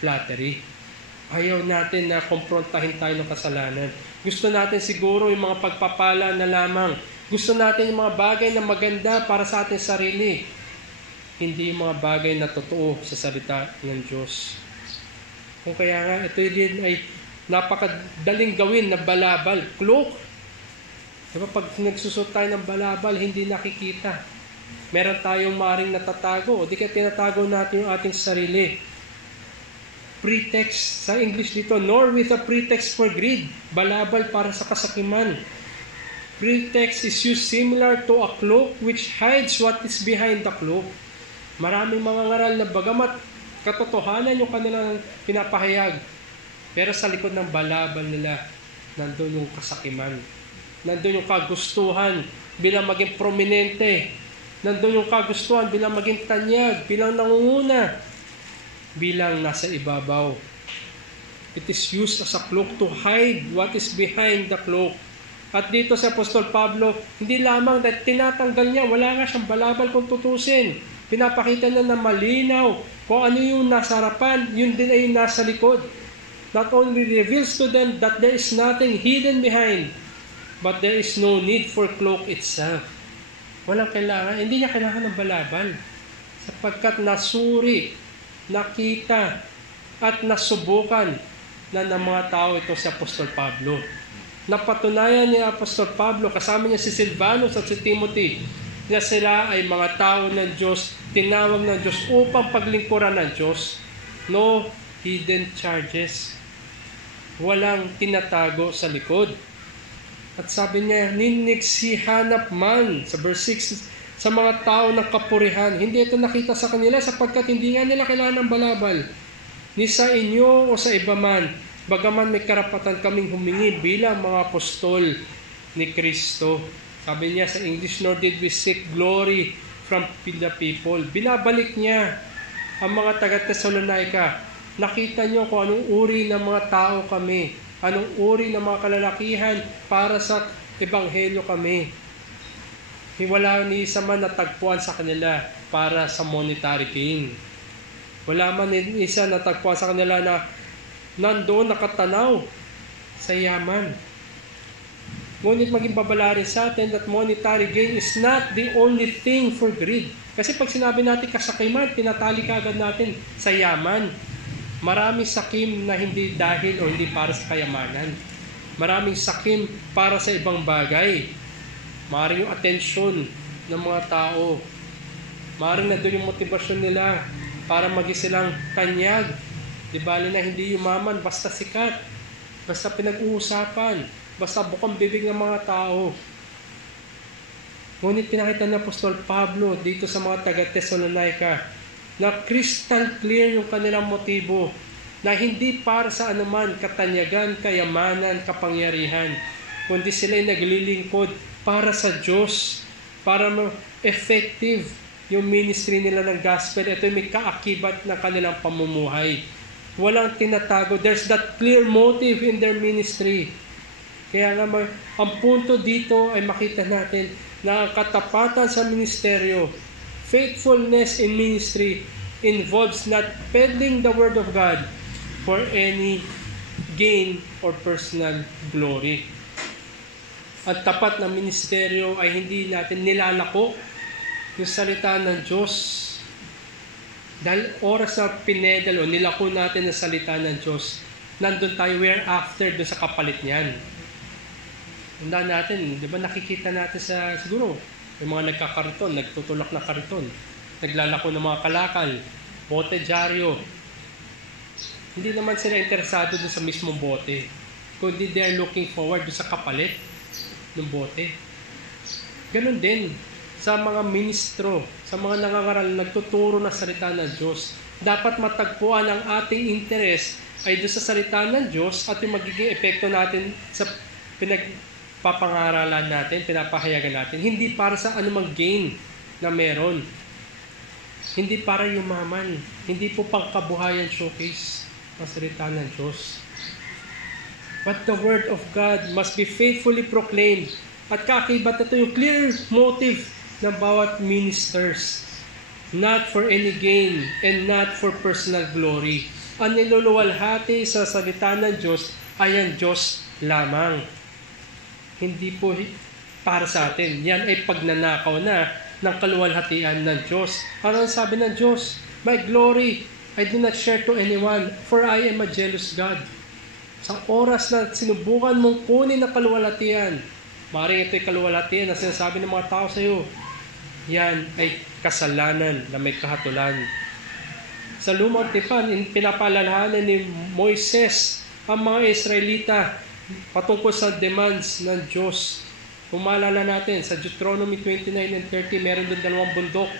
flattery. Ayaw natin na komprontahin tayo ng kasalanan. Gusto natin siguro yung mga pagpapala na lamang. Gusto natin yung mga bagay na maganda para sa ating sarili. Hindi yung mga bagay na totoo sa salita ng Diyos. Kung kaya nga, ito din ay napakadaling gawin na balabal, cloak. Diba, pag nagsusot tayo ng balabal, hindi nakikita. Meron tayong maring natatago, o di kaya tinatago natin yung ating sarili. Pretext, sa English dito, nor with a pretext for greed, balabal para sa kasakiman. Pretext is used similar to a cloak which hides what is behind the cloak. Maraming mga ngaral na bagamat katotohanan yung kanilang pinapahayag, pero sa likod ng balabal nila, nandun yung kasakiman. Nandun yung kagustuhan bilang maging prominente. Nandun yung kagustuhan bilang maging tanyag, bilang nangunguna, bilang nasa ibabaw. It is used as a cloak to hide what is behind the cloak. At dito sa Apostol Pablo, hindi lamang na tinatanggal niya, wala nga siyang balabal kung tutusin. Pinapakita niya na malinaw kung ano yung nasa harapan, yun din ay yung nasa likod. Not only reveals to them that there is nothing hidden behind, but there is no need for cloak itself. Walang kailangan, hindi niya kailangan ng balabal. Sapagkat nasuri, nakita, at nasubukan na ng mga tao ito si Apostol Pablo. Napatunayan ni Apostol Pablo, kasama niya si Silvanus at si Timothy, na sila ay mga tao ng Diyos, tinawag ng Diyos upang paglingkuran ng Diyos. No hidden charges. Walang tinatago sa likod. At sabi niya, ninigsihanap man, sa verse 6, sa mga tao ng kapurihan. Hindi ito nakita sa kanila sapagkat hindi nga nila kailangan ng balabal. Ni sa inyo o sa iba man, bagaman may karapatan kaming humingi bilang mga apostol ni Kristo. Sabi niya sa English, nor did we seek glory from the people. Binabalik niya ang mga taga-Thessalonica. Nakita niyo kung anong uri ng mga tao kami. Anong uri ng mga kalalakihan para sa ebanghelyo kami. Wala ni isa man natagpuan sa kanila para sa monetary gain. Wala man ni isa natagpuan sa kanila na nandoon nakatanaw sa yaman. Ngunit maging babala rin sa atin that monetary gain is not the only thing for greed. Kasi pag sinabi natin kasakiman, tinatali ka agad natin sa yaman. Maraming sakim na hindi dahil o hindi para sa kayamanan. Maraming sakim para sa ibang bagay. Maraming yung atensyon ng mga tao. Maraming na doon yung motivasyon nila para maging silang tanyag. Di bali na hindi yumaman, basta sikat. Basta pinag-uusapan. Basta bukang bibig ng mga tao. Ngunit pinakita ni Apostol Pablo dito sa mga taga-Thessalonica na crystal clear yung kanilang motibo na hindi para sa anuman katanyagan, kayamanan, kapangyarihan, kundi sila'y naglilingkod para sa Diyos, para effective yung ministry nila ng gospel. Ito may kaakibat ng kanilang pamumuhay. Walang tinatago. There's that clear motive in their ministry. Kaya nga ang punto dito ay makita natin na ang katapatan sa ministeryo, faithfulness in ministry, involves not peddling the word of God for any gain or personal glory. Ang tapat na ministeryo ay hindi natin nilalako yung salita ng Diyos. Dahil oras na pinedal o nilako natin ang salita ng Diyos, nandun tayo whereafter doon sa kapalit niyan. Handa natin, di ba nakikita natin sa siguro, may mga nagkakariton, nagtutulak na kariton, naglalako ng mga kalakal, bote dyaryo. Hindi naman sila interesado doon sa mismong bote, kundi they are looking forward doon sa kapalit ng bote. Ganon din sa mga ministro, sa mga nangangaral, nagtuturo ng salita ng Diyos. Dapat matagpuan ang ating interes ay doon sa salita ng Diyos at yung magiging epekto natin sa pinagpapangaralan natin, pinapahayagan natin. Hindi para sa anumang gain na meron. Hindi para yumaman. Hindi po pangkabuhayan showcase ang salita ng Diyos. But the word of God must be faithfully proclaimed. At kakibat ito yung clear motive ng bawat ministers. Not for any gain and not for personal glory. Ang niluluwalhati sa salita ng Diyos ay ang Diyos lamang. Hindi po para sa atin. Yan ay pagnanakaw na ng kaluwalhatian ng Diyos. Ano ang sabi ng Diyos? My glory I do not share to anyone, for I am a jealous God. Sa oras na sinubukan mong kunin na kaluwalhatian, maaaring ito'y kaluwalhatian na sinasabi ng mga tao sa iyo, yan ay kasalanan na may kahatulan. Sa Lumang Tipan, pinapaalalahanan ni Moises ang mga Israelita patungkol sa demands ng Diyos. Kung maalala natin, sa Deuteronomy 29 and 30, meron doon 2 bundok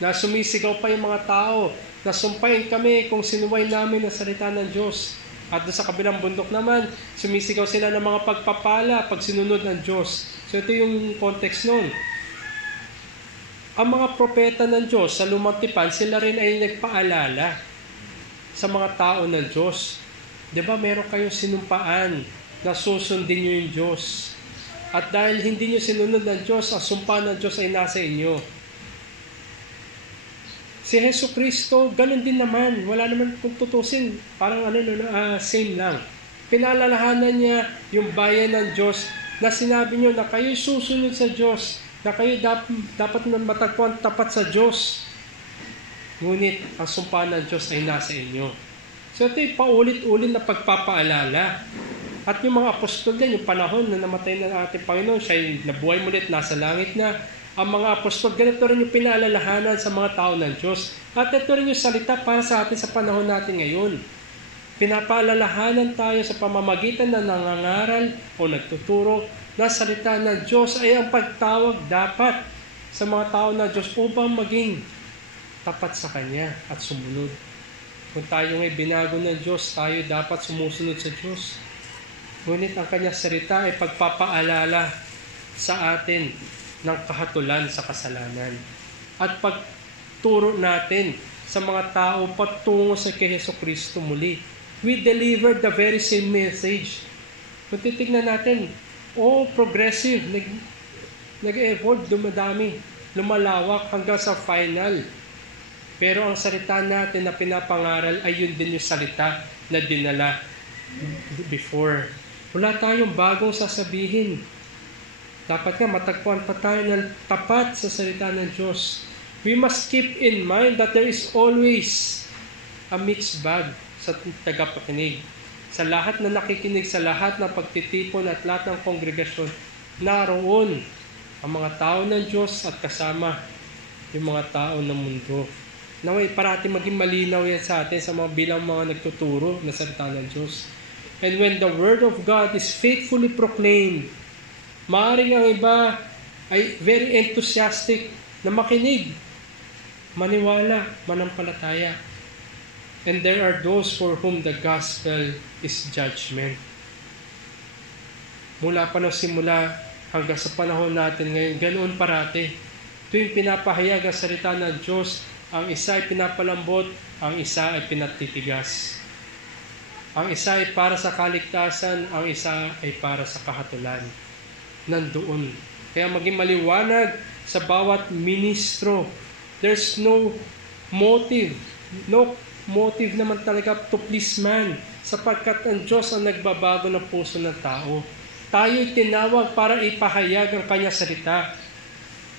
na sumisigaw pa yung mga tao na sumpain kami kung sinuway namin ang salita ng Diyos. At doon sa kabilang bundok naman, sumisigaw sila ng mga pagpapala pag sinunod ng Diyos. So ito yung context nun. Ang mga propeta ng Diyos sa Lumang Tipan, sila rin ay nagpaalala sa mga tao ng Diyos Di ba meron kayong sinumpaan na susundin nyo yung Diyos? At dahil hindi nyo sinunod ng Diyos, ang sumpa ng Diyos ay nasa inyo. Si Hesus Kristo, ganun din naman. Wala naman kung tutusin. Parang same lang. Pinalalahanan niya yung bayan ng Diyos na sinabi nyo na kayo'y susunod sa Diyos, na kayo dapat na matagpuan tapat sa Diyos. Ngunit ang sumpa ng Diyos ay nasa inyo. So ito'y paulit-ulit na pagpapaalala. At yung mga apostol din, yung panahon na namatay na ating Panginoon, siya'y nabuhay mulit, nasa langit na. Ang mga apostol, ganito rin yung pinaalalahanan sa mga tao ng Diyos. At ito rin yung salita para sa atin sa panahon natin ngayon. Pinapaalalahanan tayo sa pamamagitan na nangangaral o nagtuturo na salita ng Diyos ay ang pagtawag dapat sa mga tao ng Diyos upang maging tapat sa Kanya at sumunod. Kung tayo ngay binago ng Diyos, tayo dapat sumusunod sa Diyos. Ngunit ang Kanyang salita ay pagpapaalala sa atin ng kahatulan sa kasalanan. At pagturo natin sa mga tao patungo sa kay Hesus Kristo muli. We delivered the very same message. Kung titignan natin, progressive, nag-evolve, dumadami, lumalawak hanggang sa final. Pero ang salita natin na pinapangaral ay yun din yung salita na dinala before. Wala tayong bagong sasabihin. Dapat nga matagpuan pa tayo ng tapat sa salita ng Diyos. We must keep in mind that there is always a mixed bag sa tagapakinig. Sa lahat na nakikinig, sa lahat ng pagtitipon at lahat ng kongregasyon, naroon ang mga tao ng Diyos at kasama yung mga tao ng mundo. Naway, parati maging malinaw yan sa atin sa mga bilang mga nagtuturo na salita ng Diyos. And when the Word of God is faithfully proclaimed, maaaring ang iba ay very enthusiastic na makinig, maniwala, manampalataya. And there are those for whom the gospel is judgment. Mula pa ng simula hanggang sa panahon natin ngayon, ganoon parati. Tuwing pinapahayag ang salita ng Diyos, ang isa ay pinapalambot, ang isa ay pinatitigas. Ang isa ay para sa kaligtasan, ang isa ay para sa kahatulan. Nandoon. Kaya maging maliwanag sa bawat ministro. There's no motive naman talaga to please man, sapagkat ang Diyos ang nagbabago ng puso ng tao. Tayo'y tinawag para ipahayag ang Kanyang salita.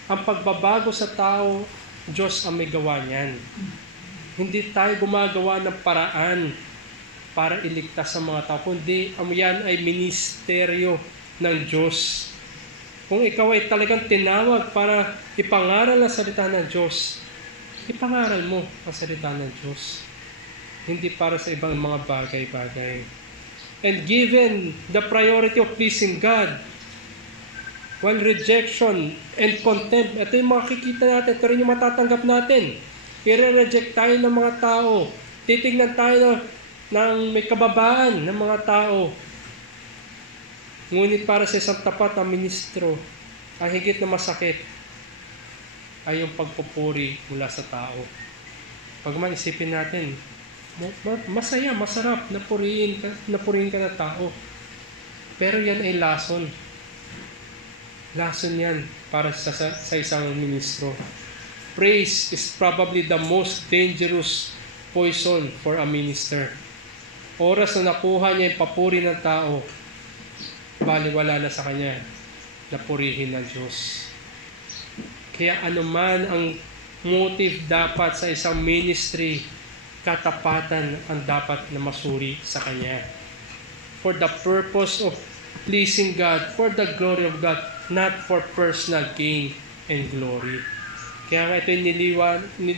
Ang pagbabago sa tao, Diyos ang may gawa niyan. Hindi tayo gumagawa ng paraan para iligtas sa mga tao, kundi yan ay ministeryo ng Diyos. Kung ikaw ay talagang tinawag para ipangaral ang salita ng Diyos, ipangaral mo ang salita ng Diyos. Hindi para sa ibang mga bagay-bagay. And given the priority of pleasing God, while rejection and contempt, ito yung makikita natin, ito rin yung matatanggap natin. I-reject tayo ng mga tao. Titignan tayo ng may kababaan ng mga tao. Ngunit para sa isang tapat na ministro, ang higit na masakit ay yung pagpupuri mula sa tao. Pag maisipin natin, masaya, masarap na purihin ka na tao. Pero yan ay lason. Lason yan para sa isang ministro. Praise is probably the most dangerous poison for a minister. Oras na nakuha niya yung papuri ng tao, baliwala na sa kanya na purihin ng Diyos. Kaya anuman ang motive dapat sa isang ministry, katapatan ang dapat na masuri sa Kanya. For the purpose of pleasing God, for the glory of God, not for personal gain and glory. Kaya nga ito yung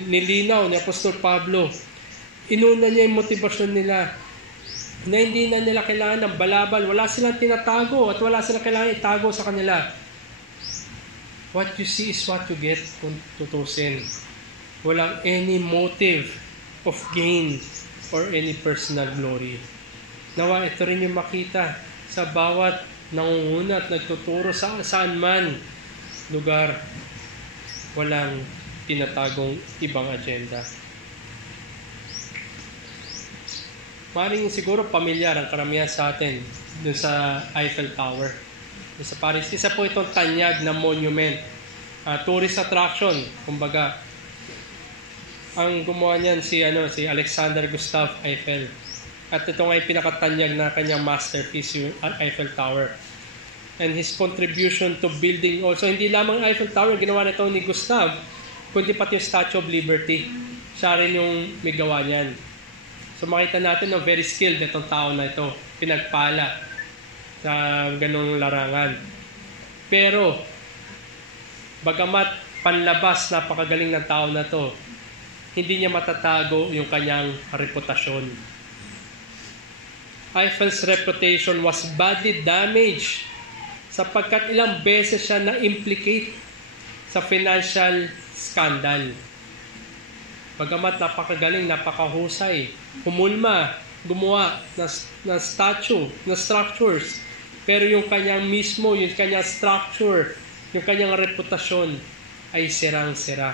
nilinaw ni Apostol Pablo. Inuna niya yung motivasyon nila na hindi na nila kailangan ng balabal. Wala silang tinatago at wala silang kailangan itago sa kanila. What you see is what you get kung tutusin. Walang any motive of gain or any personal glory. Nawa, ito rin yung makita sa bawat nangunguna at nagtuturo sa saan man lugar. Walang tinatagong ibang agenda. Maaaring siguro pamilyar ang karamihan sa atin dun sa Eiffel Tower. Dun sa Paris. Isa po itong tanyag na monument. Tourist attraction, kumbaga. Ang gumawa niyan si Alexander Gustave Eiffel. At ito nga yung pinakatanyag na kanyang masterpiece, yung Eiffel Tower. And his contribution to building also, hindi lamang Eiffel Tower, ginawa na ito ni Gustave, kundi pati yung Statue of Liberty. Siya rin yung may gawa niyan. So makita natin na very skilled itong tao na ito. Pinagpala sa ganung larangan. Pero, bagamat panlabas, napakagaling ng tao na to, hindi niya matatago yung kanyang reputasyon. Eiffel's reputation was badly damaged sapagkat ilang beses siya na-implicate sa financial scandal. Bagamat napakagaling, napakahusay, humulma, gumawa ng statue, ng structures, pero yung kanyang mismo, yung kanyang structure, yung kanyang reputasyon ay sirang-sira.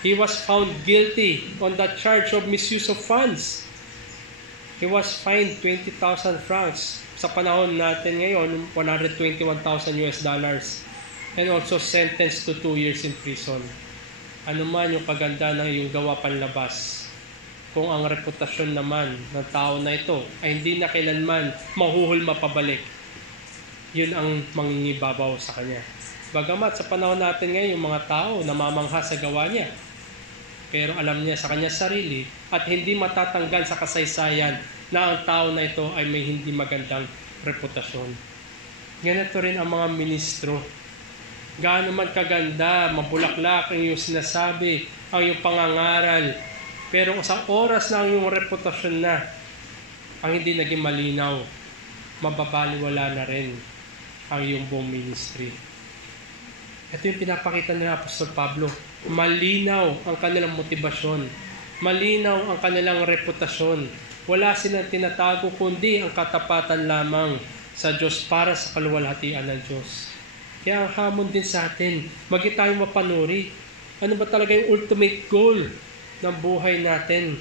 He was found guilty on the charge of misuse of funds. He was fined 20,000 francs. Sa panahon natin ngayon, $121,000 and also sentenced to 2 years in prison. Ano man yung kaganda ng iyong gawa panlabas, kung ang reputasyon naman ng tao na ito ay hindi na kailanman mahuhulma pabalik, yun ang mangingibabaw sa kanya. Bagamat sa panahon natin ngayon, yung mga tao namamangha sa gawa niya, pero alam niya sa kanya sarili at hindi matatanggal sa kasaysayan na ang tao na ito ay may hindi magandang reputasyon. Ganito rin ang mga ministro. Gaano man kaganda, mabulaklak ang iyong sinasabi, ang iyong pangangaral, pero sa oras na ang iyong reputasyon na ang hindi naging malinaw, mababaliwala na rin ang iyong buong ministry. Ito yung pinapakita ni Apostol Pablo. Malinaw ang kanilang motibasyon. Malinaw ang kanilang reputasyon. Wala silang tinatago kundi ang katapatan lamang sa Diyos para sa kaluwalhatian ng Diyos. Kaya ang hamon din sa atin, maging tayo mapanuri. Ano ba talaga yung ultimate goal ng buhay natin?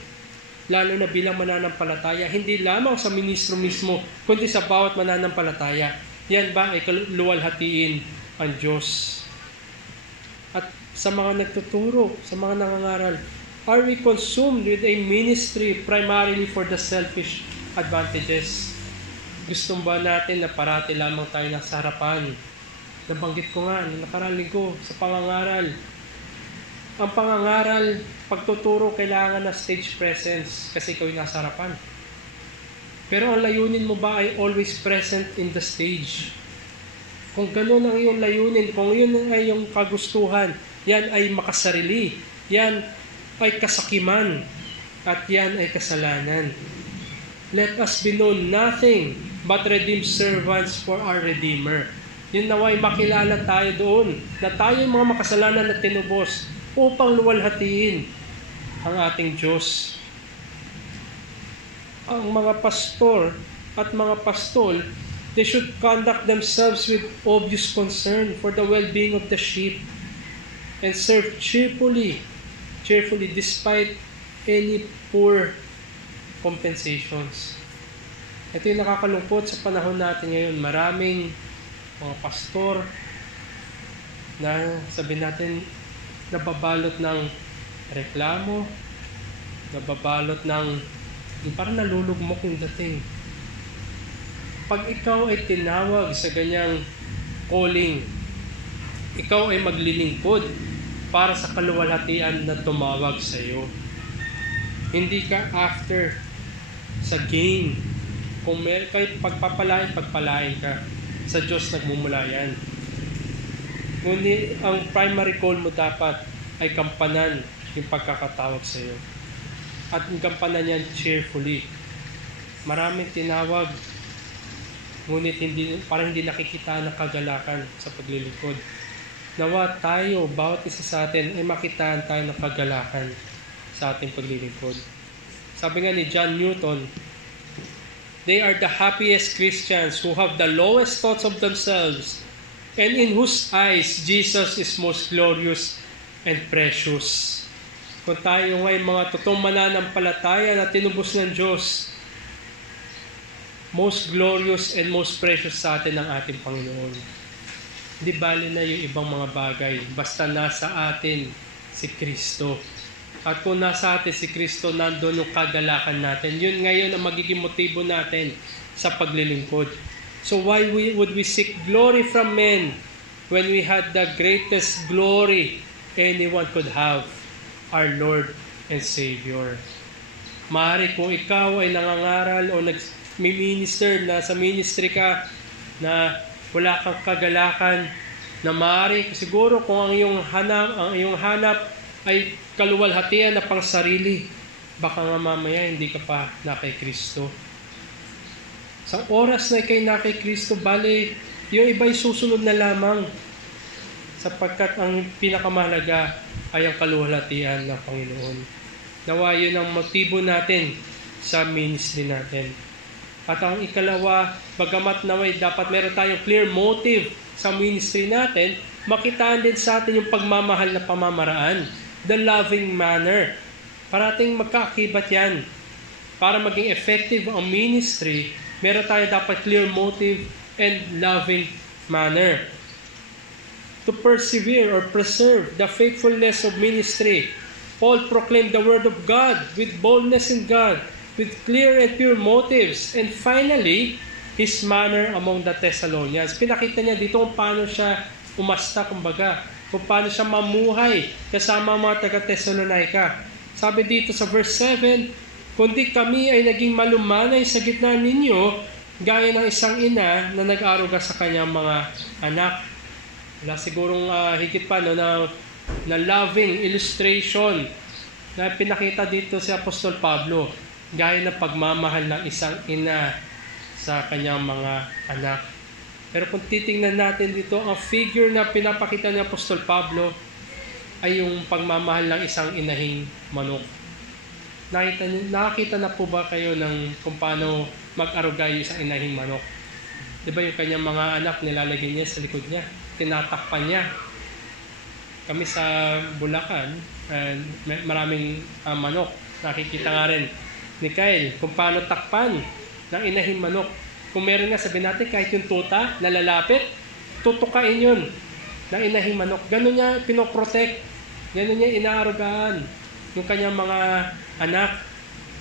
Lalo na bilang mananampalataya, hindi lamang sa ministro mismo, kundi sa bawat mananampalataya. Yan ba ay kaluwalhatiin ang Diyos? At sa mga nagtuturo, sa mga nangangaral, are we consumed with a ministry primarily for the selfish advantages? Gusto ba natin na parati lamang tayo nasa harapan? Nabanggit ko nga, nakaraang linggo sa pangangaral. Ang pangangaral, pagtuturo, kailangan na stage presence kasi ikaw yung nasa harapan. Pero ang layunin mo ba ay always present in the stage? Kung ganun ang iyong layunin, kung yun ay iyong kagustuhan, yan ay makasarili, yan ay kasakiman, at yan ay kasalanan. Let us be known nothing but redeemed servants for our Redeemer. Yun naway makilala tayo doon, na tayo mga makasalanan na tinubos upang luwalhatiin ang ating Diyos. Ang mga pastor at mga pastol, they should conduct themselves with obvious concern for the well-being of the sheep and serve cheerfully despite any poor compensations. Ito yung nakakalungkot sa panahon natin ngayon. Maraming mga pastor na sabihin natin nababalot ng reklamo, nababalot ng parang nalulugmok yung dating. Pag ikaw ay tinawag sa ganyang calling, ikaw ay maglilingkod para sa kaluwalhatian na tumawag sa iyo. Hindi ka after sa gain. Kung may kahit pagpapalain ka. Sa Diyos nagmumula yan. Ngunit ang primary call mo dapat ay kampanan yung pagkakatawag sa iyo. At yung kampanan yan cheerfully. Maraming tinawag, ngunit parang hindi nakikita ng kagalakan sa paglilingkod. Nawa tayo, bawat isa sa atin, ay makitaan tayo ng kagalakan sa ating paglilingkod. Sabi nga ni John Newton, they are the happiest Christians who have the lowest thoughts of themselves and in whose eyes Jesus is most glorious and precious. Kung tayo ngay mga totoong mananampalataya na tinubos ng Diyos, most glorious and most precious sa atin ng ating Panginoon. Di bali na yung ibang mga bagay, basta nasa atin si Kristo. At kung nasa atin si Kristo, nandun yung kagalakan natin. Yun ngayon ang magiging motibo natin sa paglilingkod. So why would we seek glory from men when we had the greatest glory anyone could have, our Lord and Savior? Maaari kung ikaw ay nangangaral o nag-minister na sa ministry ka na wala kang kagalakan, na maaari siguro kung ang iyong hanap ay kaluwalhatian na pang sarili, baka nga mamaya hindi ka pa na kay Kristo. Sa oras na ikay na kay Kristo, bali yung iba'y susunod na lamang, sapagkat ang pinakamahalaga ay ang kaluwalhatian ng Panginoon. Nawa yun ang motibo natin sa ministry natin. At ang ikalawa, bagamat naway dapat meron tayong clear motive sa ministry natin, makitaan din sa atin yung pagmamahal na pamamaraan, the loving manner. Parating magkaakibat yan. Para maging effective ang ministry, meron tayo dapat clear motive and loving manner. To persevere or preserve the faithfulness of ministry, Paul proclaimed the word of God with boldness in God, with clear and pure motives. And finally, his manner among the Thessalonians. Pinakita niya dito kung paano siya umasta, kumbaga, kung paano siya mamuhay kasama mga taga-Thessalonica. Sabi dito sa verse 7, kundi kami ay naging malumanay sa gitna ninyo, gaya ng isang ina na nag-aruga sa kanyang mga anak. Wala sigurong higit pa na loving illustration na pinakita dito si Apostol Pablo, gaya ng pagmamahal ng isang ina sa kanyang mga anak. Pero kung titingnan natin dito, ang figure na pinapakita ni Apostol ay yung pagmamahal ng isang inahing manok. Nakakita na po ba kayo ng kung paano mag-aruga yung isang inahing manok? Diba yung kanyang mga anak nilalagay niya sa likod niya, tinatakpan niya. Kami sa Bulacan, maraming manok. Nakikita nga rin ni Kyle kung paano takpan ng inahing manok. Kung meron nga, sabihin natin, kahit yung tuta na lalapit, tutukain yun ng inahing manok. Ganun niya pinoprotect. Ganun niya inaarugaan yung kanyang mga anak.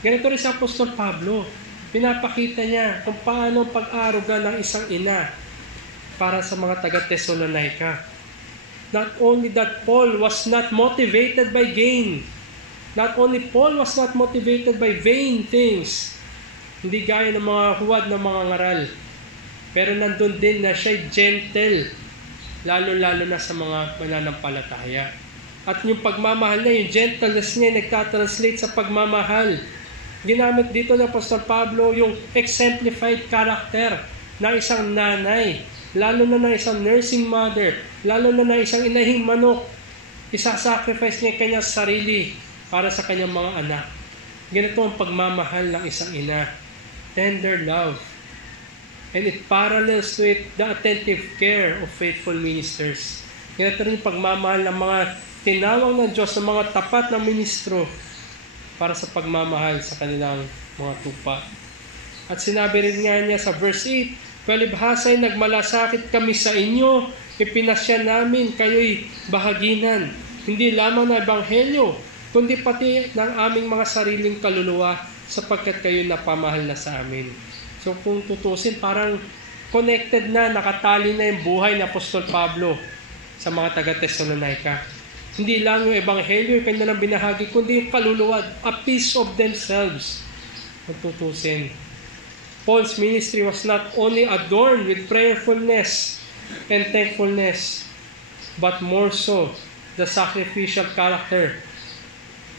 Ganito rin sa Apostol Pablo. Pinapakita niya kung paano pag-aaruga ng isang ina para sa mga taga-Thessalonica. Not only that Paul was not motivated by gain. Not only Paul was not motivated by vain things. Hindi gaya ng mga huwad ng mga ngaral. Pero nandun din na siya gentle. Lalo-lalo na sa mga mananampalataya. At yung pagmamahal niya, yung gentleness niya, nagtatranslate sa pagmamahal. Ginamit dito ng Apostol Pablo yung exemplified character ng isang nanay. Lalo na ng isang nursing mother. Lalo na ng isang inahing manok. Isa-sacrifice niya kanyang sarili para sa kanyang mga anak. Ganito ang pagmamahal ng isang ina. Tender love. And it parallels to it the attentive care of faithful ministers. Ganito rin yung pagmamahal ng mga tinawag ng Diyos, ng mga tapat na ministro para sa pagmamahal sa kanilang mga tupa. At sinabi rin nga niya sa verse 8, palibhasa'y nagmalasakit kami sa inyo, ipinasya namin kayo'y bahaginan, hindi lamang na ebanghelyo, kundi pati ng aming mga sariling kaluluwa sapagkat kayo napamahal na sa amin. So kung tutusin, parang connected na, nakatali na yung buhay ni Apostol Pablo sa mga taga-Thessalonica. Hindi lang yung ebanghelyo yung kanilang binahagi, kundi yung kaluluwa, a piece of themselves. Kung tutusin, Paul's ministry was not only adorned with prayerfulness and thankfulness, but more so, the sacrificial character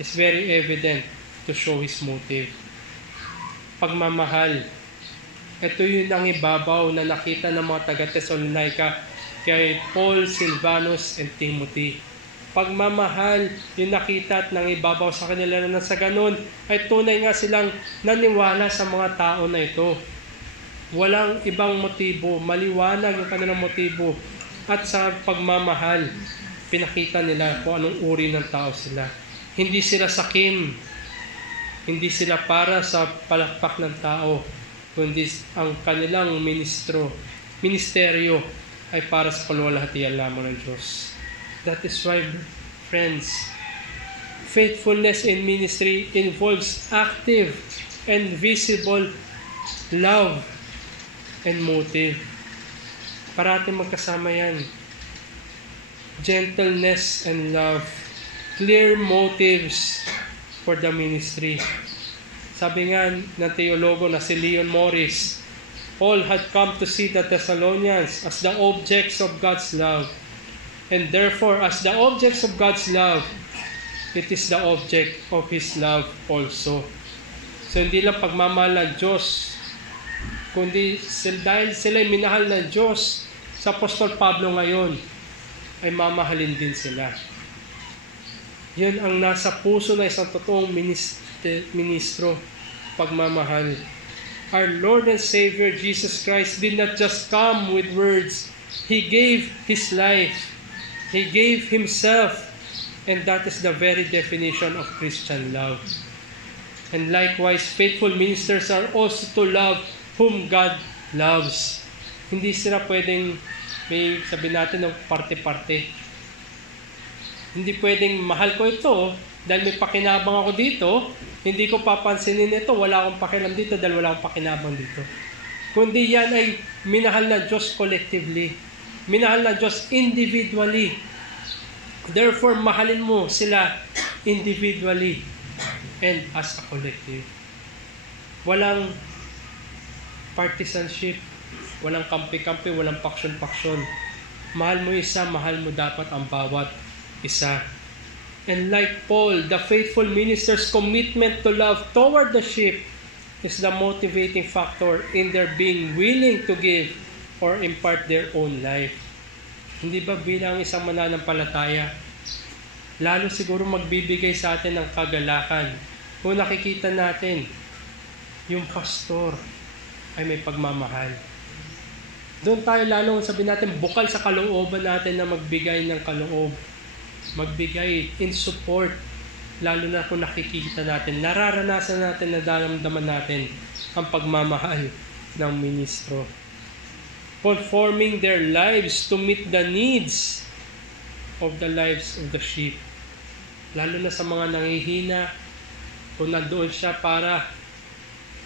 is very evident to show his motive. Pagmamahal. Ito yun ang ibabaw na nakita ng mga taga-Thessalonica kay Paul, Silvanus, and Timothy. Pagmamahal yung nakita at nang ibabaw sa kanila na sa ganun ay tunay nga silang naniwala sa mga tao na ito. Walang ibang motibo, maliwanag yung kanilang motibo. At sa pagmamahal, pinakita nila kung anong uri ng tao sila. Hindi sila sakim. Hindi sila para sa palakpak ng tao. kundi ang kanilang ministeryo ay para sa kaluwalhatian lamang ng Diyos. That is why, friends, faithfulness in ministry involves active and visible love and motive. Parating magkasama yan. Gentleness and love. Clear motives for the ministry. Sabi nga ng teologo na si Leon Morris, Paul had come to see the Thessalonians as the objects of God's love. And therefore, as the objects of God's love, it is the object of His love also. So hindi lang pagmamahal ng Diyos, kundi dahil sila'y minahal ng Diyos, sa Apostol Pablo ngayon, ay mamahalin din sila. Yan ang nasa puso na isang totoong ministro, pagmamahal. Our Lord and Savior Jesus Christ did not just come with words. He gave His life. He gave Himself. And that is the very definition of Christian love. And likewise, faithful ministers are also to love whom God loves. Hindi sila pwedeng, may sabi natin ng parte-parte. Hindi pwedeng mahal ko ito dahil may pakinabang ako dito, hindi ko papansinin ito, wala akong pakialam dito dahil wala akong pakinabang dito. Kundi yan ay minahal ng Diyos collectively. Minahal ng Diyos individually. Therefore, mahalin mo sila individually and as a collective. Walang partisanship, walang kampi-kampi, walang paksyon-paksyon. Mahal mo isa, mahal mo dapat ang bawat isa. And like Paul, the faithful minister's commitment to love toward the sheep is the motivating factor in their being willing to give or impart their own life. Hindi ba bilang isang mananampalataya, lalo siguro magbibigay sa atin ng kagalakan kung nakikita natin yung pastor ay may pagmamahal. Doon tayo lalong sabi natin, bukal sa kalooban natin na magbigay ng kaloob. Magbigay in support, lalo na kung nakikita natin, nararanasan natin, nadaramdaman natin ang pagmamahal ng ministro. Conforming their lives to meet the needs of the lives of the sheep. Lalo na sa mga nangihina, kung nandoon siya para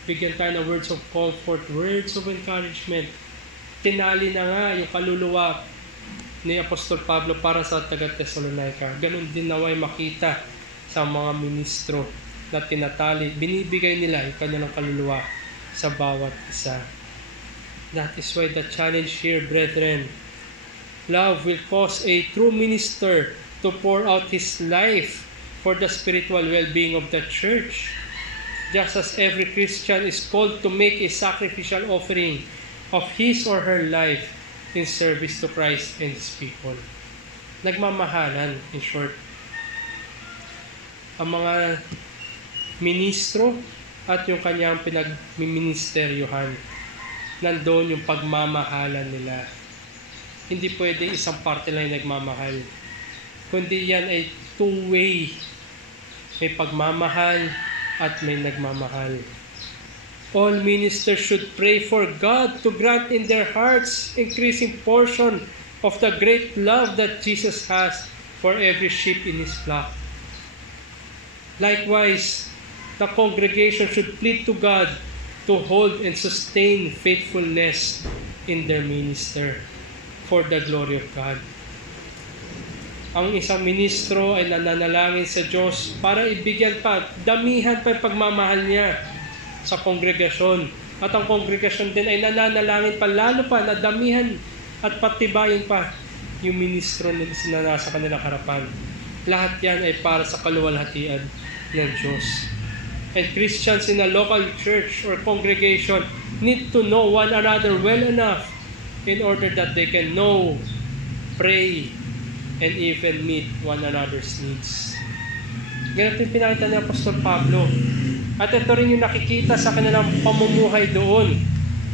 bigyan tayo ng words of comfort, words of encouragement. Tinali na nga yung kaluluwa ni Apostol Pablo para sa taga-Thessalonica. Ganon din naway makita sa mga ministro na tinatali. Binibigay nila yung kanilang kaluluwa sa bawat isa. That is why the challenge here, brethren, love will cause a true minister to pour out his life for the spiritual well-being of the church. Just as every Christian is called to make a sacrificial offering of his or her life in service to Christ and His people. Nagmamahalan, in short. Ang mga ministro at yung kanyang pinagministeryohan, nandoon yung pagmamahalan nila. Hindi pwede isang parte lang yung nagmamahal. Kundi yan ay two-way. May pagmamahal at may nagmamahal. All ministers should pray for God to grant in their hearts increasing portion of the great love that Jesus has for every sheep in His flock. Likewise, the congregation should plead to God to hold and sustain faithfulness in their minister for the glory of God. Ang isang ministro ay nananalangin sa Diyos para ibigyan pa, damihan pa yung pagmamahal niya sa kongregasyon. At ang kongregasyon din ay nananalangin pa, lalo pa, na damihan at patibayin pa yung ministro na nasa kanilang harapan. Lahat yan ay para sa kaluwalhatian ng Diyos. And Christians in a local church or congregation need to know one another well enough in order that they can know, pray, and even meet one another's needs. Ganito yung pinakita ni Apostol Pablo. At ito rin yung nakikita sa kanilang pamumuhay doon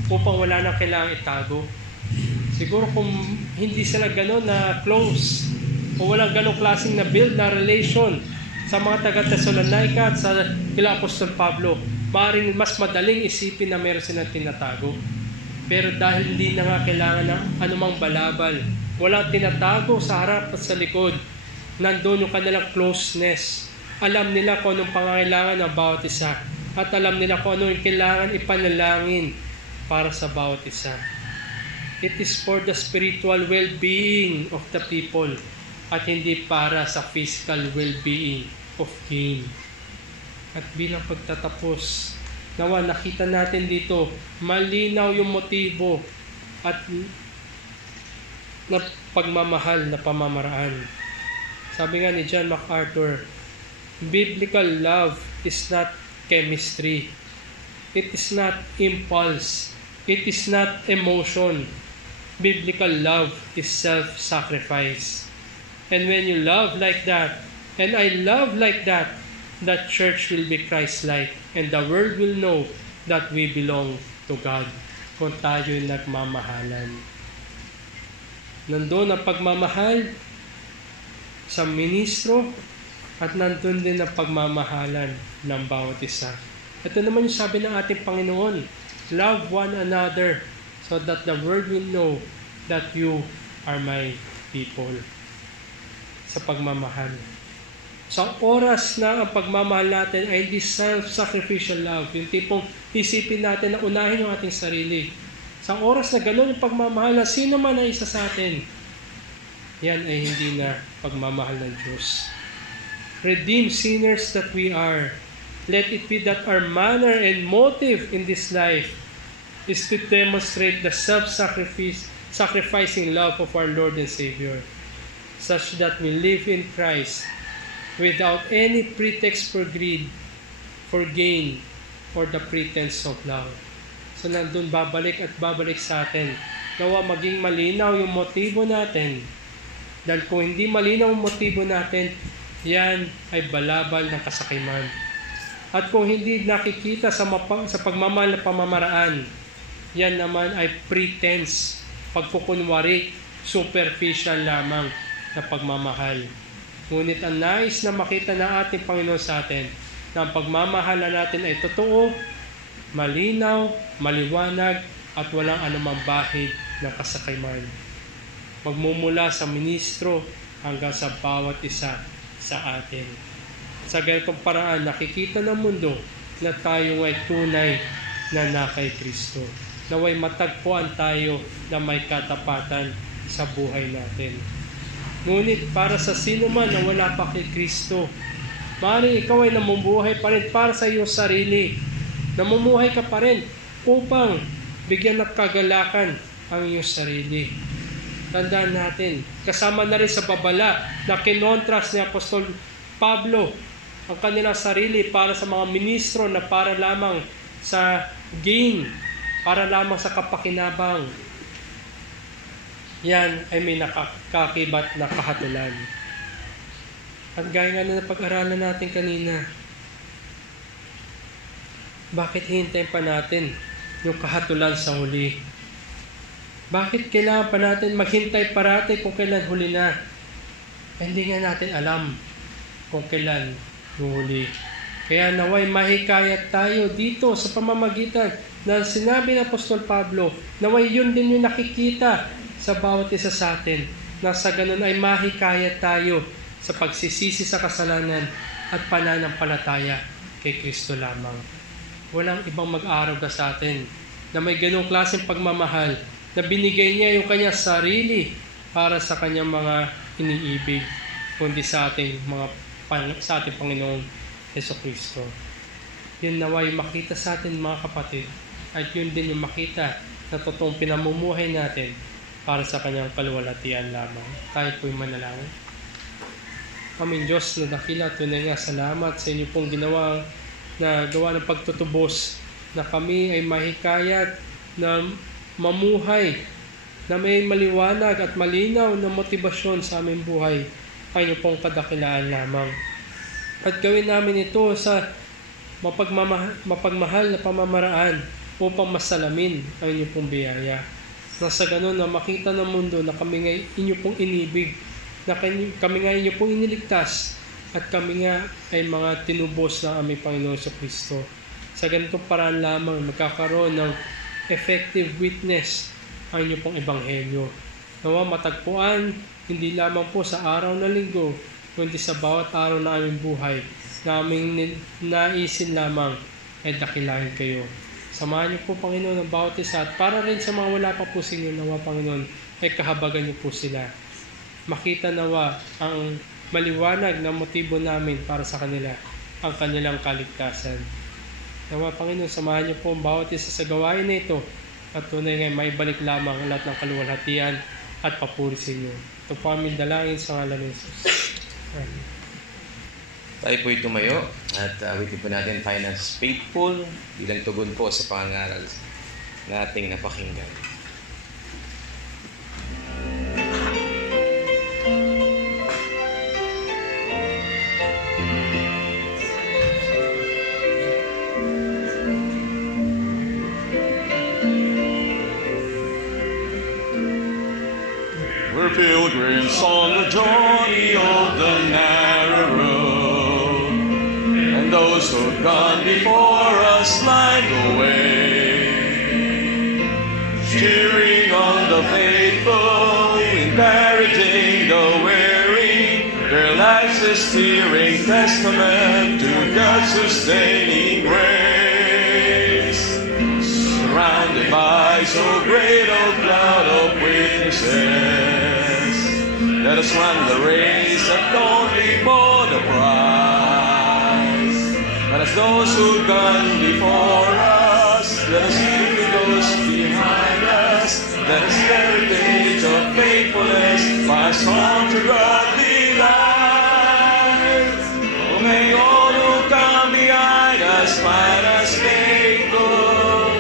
upang wala nang kailangang itago. Siguro kung hindi sila gano'n na close o walang gano'ng klaseng na build na relation sa mga taga-Thessalonica at sa kila Apostol Pablo, maaaring mas madaling isipin na meron silang tinatago. Pero dahil hindi na nga kailangan ng anumang balabal, walang tinatago sa harap at sa likod, nandun yung kanilang closeness. Alam nila kung anong pangangailangan ng bawat isa. At alam nila kung ano yung kailangan ipanalangin para sa bawat isa. It is for the spiritual well-being of the people at hindi para sa physical well-being of gain. At bilang pagtatapos, nawa nakita natin dito, malinaw yung motibo at na pagmamahal na pamamaraan. Sabi nga ni John MacArthur, biblical love is not chemistry. It is not impulse. It is not emotion. Biblical love is self-sacrifice. And when you love like that, and I love like that, that church will be Christ-like, and the world will know that we belong to God. Kung tayo'y nagmamahalan. Nandun ang pagmamahal sa ministro, at nandun din ang pagmamahalan ng bawat isa. Ito naman yung sabi ng ating Panginoon, love one another so that the world will know that you are my people. Sa pagmamahal. Sa oras na ang pagmamahal natin ay hindi self-sacrificial love, yung tipong isipin natin na unahin yung ating sarili. Sa oras na gano'n yung pagmamahal na sino man ang isa sa atin, yan ay hindi na pagmamahal ng Diyos. Redeemed sinners that we are, let it be that our manner and motive in this life is to demonstrate the self-sacrificing love of our Lord and Savior, such that we live in Christ without any pretext for greed, for gain, or the pretense of love. So nandun babalik at babalik sa atin. Nawa maging malinaw yung motibo natin. Dahil kung hindi malinaw yung motibo natin, yan ay balabal ng kasakiman. At kung hindi nakikita sa pagmamahal na pamamaraan, yan naman ay pretense, pagkukunwari, superficial lamang na pagmamahal. Ngunit ang nais na makita ng ating Panginoon sa atin, na ang pagmamahal natin ay totoo, malinaw, maliwanag, at walang anumang bahid ng kasakiman. Magmumula sa ministro hanggang sa bawat isa sa atin. Sa ganitong paraan, nakikita ng mundo na tayo ay tunay na nakay Kristo. Naway matagpuan tayo na may katapatan sa buhay natin. Ngunit para sa sino man na wala pa kay Kristo, maaaring ikaw ay namumuhay pa rin para sa iyong sarili. Namumuhay ka pa rin upang bigyan ng kagalakan ang iyong sarili. Tandaan natin, kasama na rin sa babala na kinontras ni Apostol Pablo ang kanilang sarili para sa mga ministro na para lamang sa gain, para lamang sa kapakinabang. Yan ay may nakakakibat na kahatulan. At gaya nga na pag-aralan natin kanina, bakit hintayin pa natin yung kahatulan sa huli? Bakit kailangan pa natin maghintay parati kung kailan huli na? Hindi nga natin alam kung kailan huli. Kaya naway mahikayat tayo dito sa pamamagitan na sinabi ng Apostol Pablo, naway yun din yung nakikita sa bawat isa sa atin, na sa ganun ay mahikayat tayo sa pagsisisi sa kasalanan at pananampalataya kay Kristo lamang. Walang ibang mag-aaruga sa atin na may ganung klaseng pagmamahal na binigay niya yung kanyang sarili para sa kanyang mga iniibig, kundi sa ating Panginoon Jesucristo. Yun naway makita sa atin mga kapatid, at yun din yung makita na totoong pinamumuhay natin para sa kanyang kaluwalhatian lamang. Tayo po'y manalangin. Aming Diyos na dakila, tunay nga salamat sa inyo pong gawa ng pagtutubos na kami ay mahikayat na mamuhay na may maliwanag at malinaw na motibasyon sa aming buhay ay inyo pong kadakilaan lamang. At gawin namin ito sa mapagmahal na pamamaraan upang masalamin ang inyo pong biyaya. Na sa ganun na makita ng mundo na kami nga inyo pong inibig, na kami nga inyo pong iniligtas, at kami nga ay mga tinubos ng aming Panginoon sa Kristo. Sa ganitong paraan lamang magkakaroon ng effective witness ang inyo pong ebanghelyo. Nawa matagpuan hindi lamang po sa araw na linggo, kundi sa bawat araw na aming buhay, na aming naisin lamang ay dakilahin kayo. Samahan niyo po, Panginoon, ang bawat isa, at para rin sa mga wala pa po sa inyo, nawa, Panginoon, ay kahabagan niyo po sila. Makita nawa ang maliwanag na motibo namin para sa kanila, ang kanilang kaligtasan. Nawa, Panginoon, samahan niyo po ang bawat isa sa gawain na ito, at tunay ngayon maibalik lamang ang lahat ng kaluwalhatian at papuri sa inyo. Ito po aming dalangin sa ngalan ni Jesus. Amen. Tayo po'y tumayo at awitin po natin Finance Faithful bilang tugon po sa pangangaral na ating napakinggan. We're pilgrims on the journey of the narrow road, and those who've gone before us light the way, cheering on the faithful, encouraging the weary. Their lives a steering testament to God's sustaining grace. Surrounded by so great a cloud of witnesses, let us run the race that don't for the prize. But as those who've gone before us, let us lead those behind us. Let us heritage of faithfulness pass on to godly life. Oh, may all who come behind us find us faithful.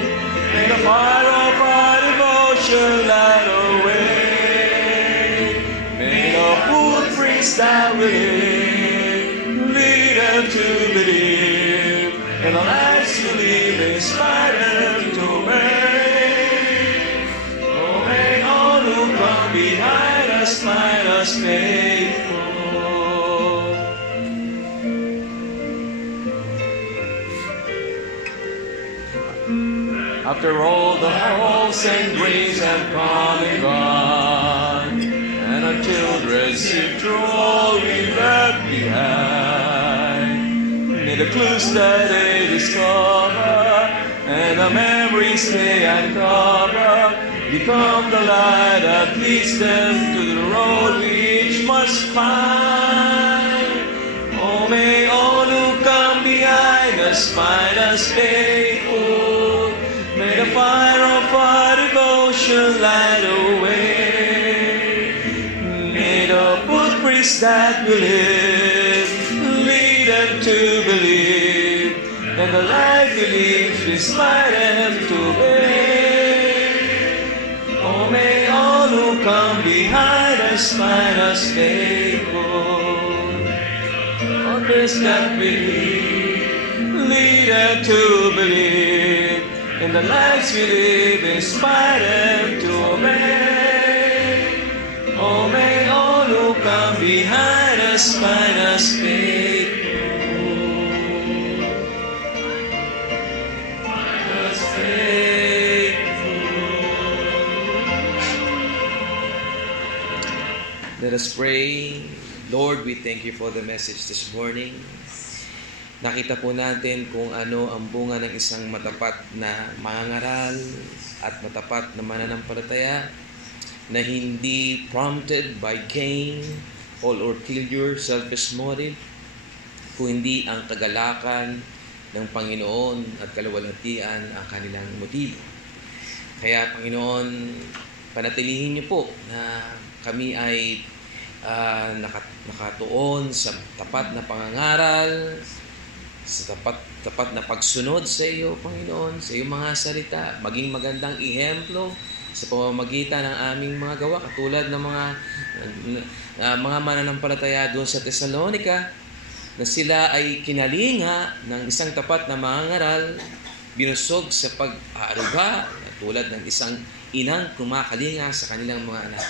May the fire of our devotion light our way. May the footprints that we lead them to believe, and the lives we live inspire them to obey. Oh, may all who come behind us find us faithful. After all the hopes and dreams have come and gone, and our children see through all we left behind, may the clues that they discover and the memories they uncover become the light that leads them to the road we each must find. Oh, may all who come behind us find us faithful. May the fire of our devotion light our way. May the footprints that we live lead them to believe, and the life we live inspire them to obey. Oh, may all who come behind us find us faithful. On this that we lead them to believe, and the lives we live inspire them to obey. Oh, may all who come behind us find us faithful. Find us faithful. Let us pray. Lord, we thank you for the message this morning. Nakita po natin kung ano ang bunga ng isang matapat na mangangaral at matapat na mananampalataya na hindi prompted by gain or ulterior selfish motive, kung hindi ang kagalakan ng Panginoon at kaluwalhatian ang kanilang motibo. Kaya, Panginoon, panatilihin niyo po na kami ay nakatuon sa tapat na pangangaral, sa tapat na pagsunod sa iyo, Panginoon, sa iyong mga salita, maging magandang ihemplo sa pamamagitan ng aming mga gawa, katulad ng mga mananampalataya doon sa Thessalonica, na sila ay kinalinga ng isang tapat na mangangaral, binusog sa pag-aaruga, tulad ng isang inang kumakalinga sa kanilang mga anak.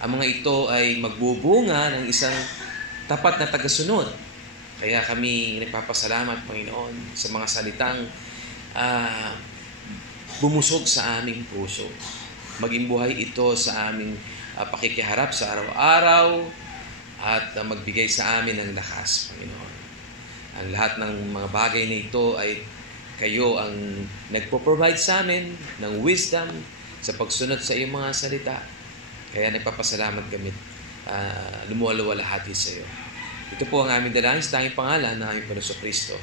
Ang mga ito ay magbubunga ng isang tapat na tagasunod Kaya kami nagpapasalamat, Panginoon, sa mga salitang bumusog sa aming puso. Maging buhay ito sa aming pakikiharap sa araw-araw at magbigay sa amin ng lakas, Panginoon. Ang lahat ng mga bagay na ito ay kayo ang nagpo-provide sa amin ng wisdom sa pagsunod sa iyong mga salita. Kaya nagpapasalamat kami, lumuwalhati sa iyo. Ito po ang aming dalangin sa tanging pangalan ng aming Panginoon Kristo.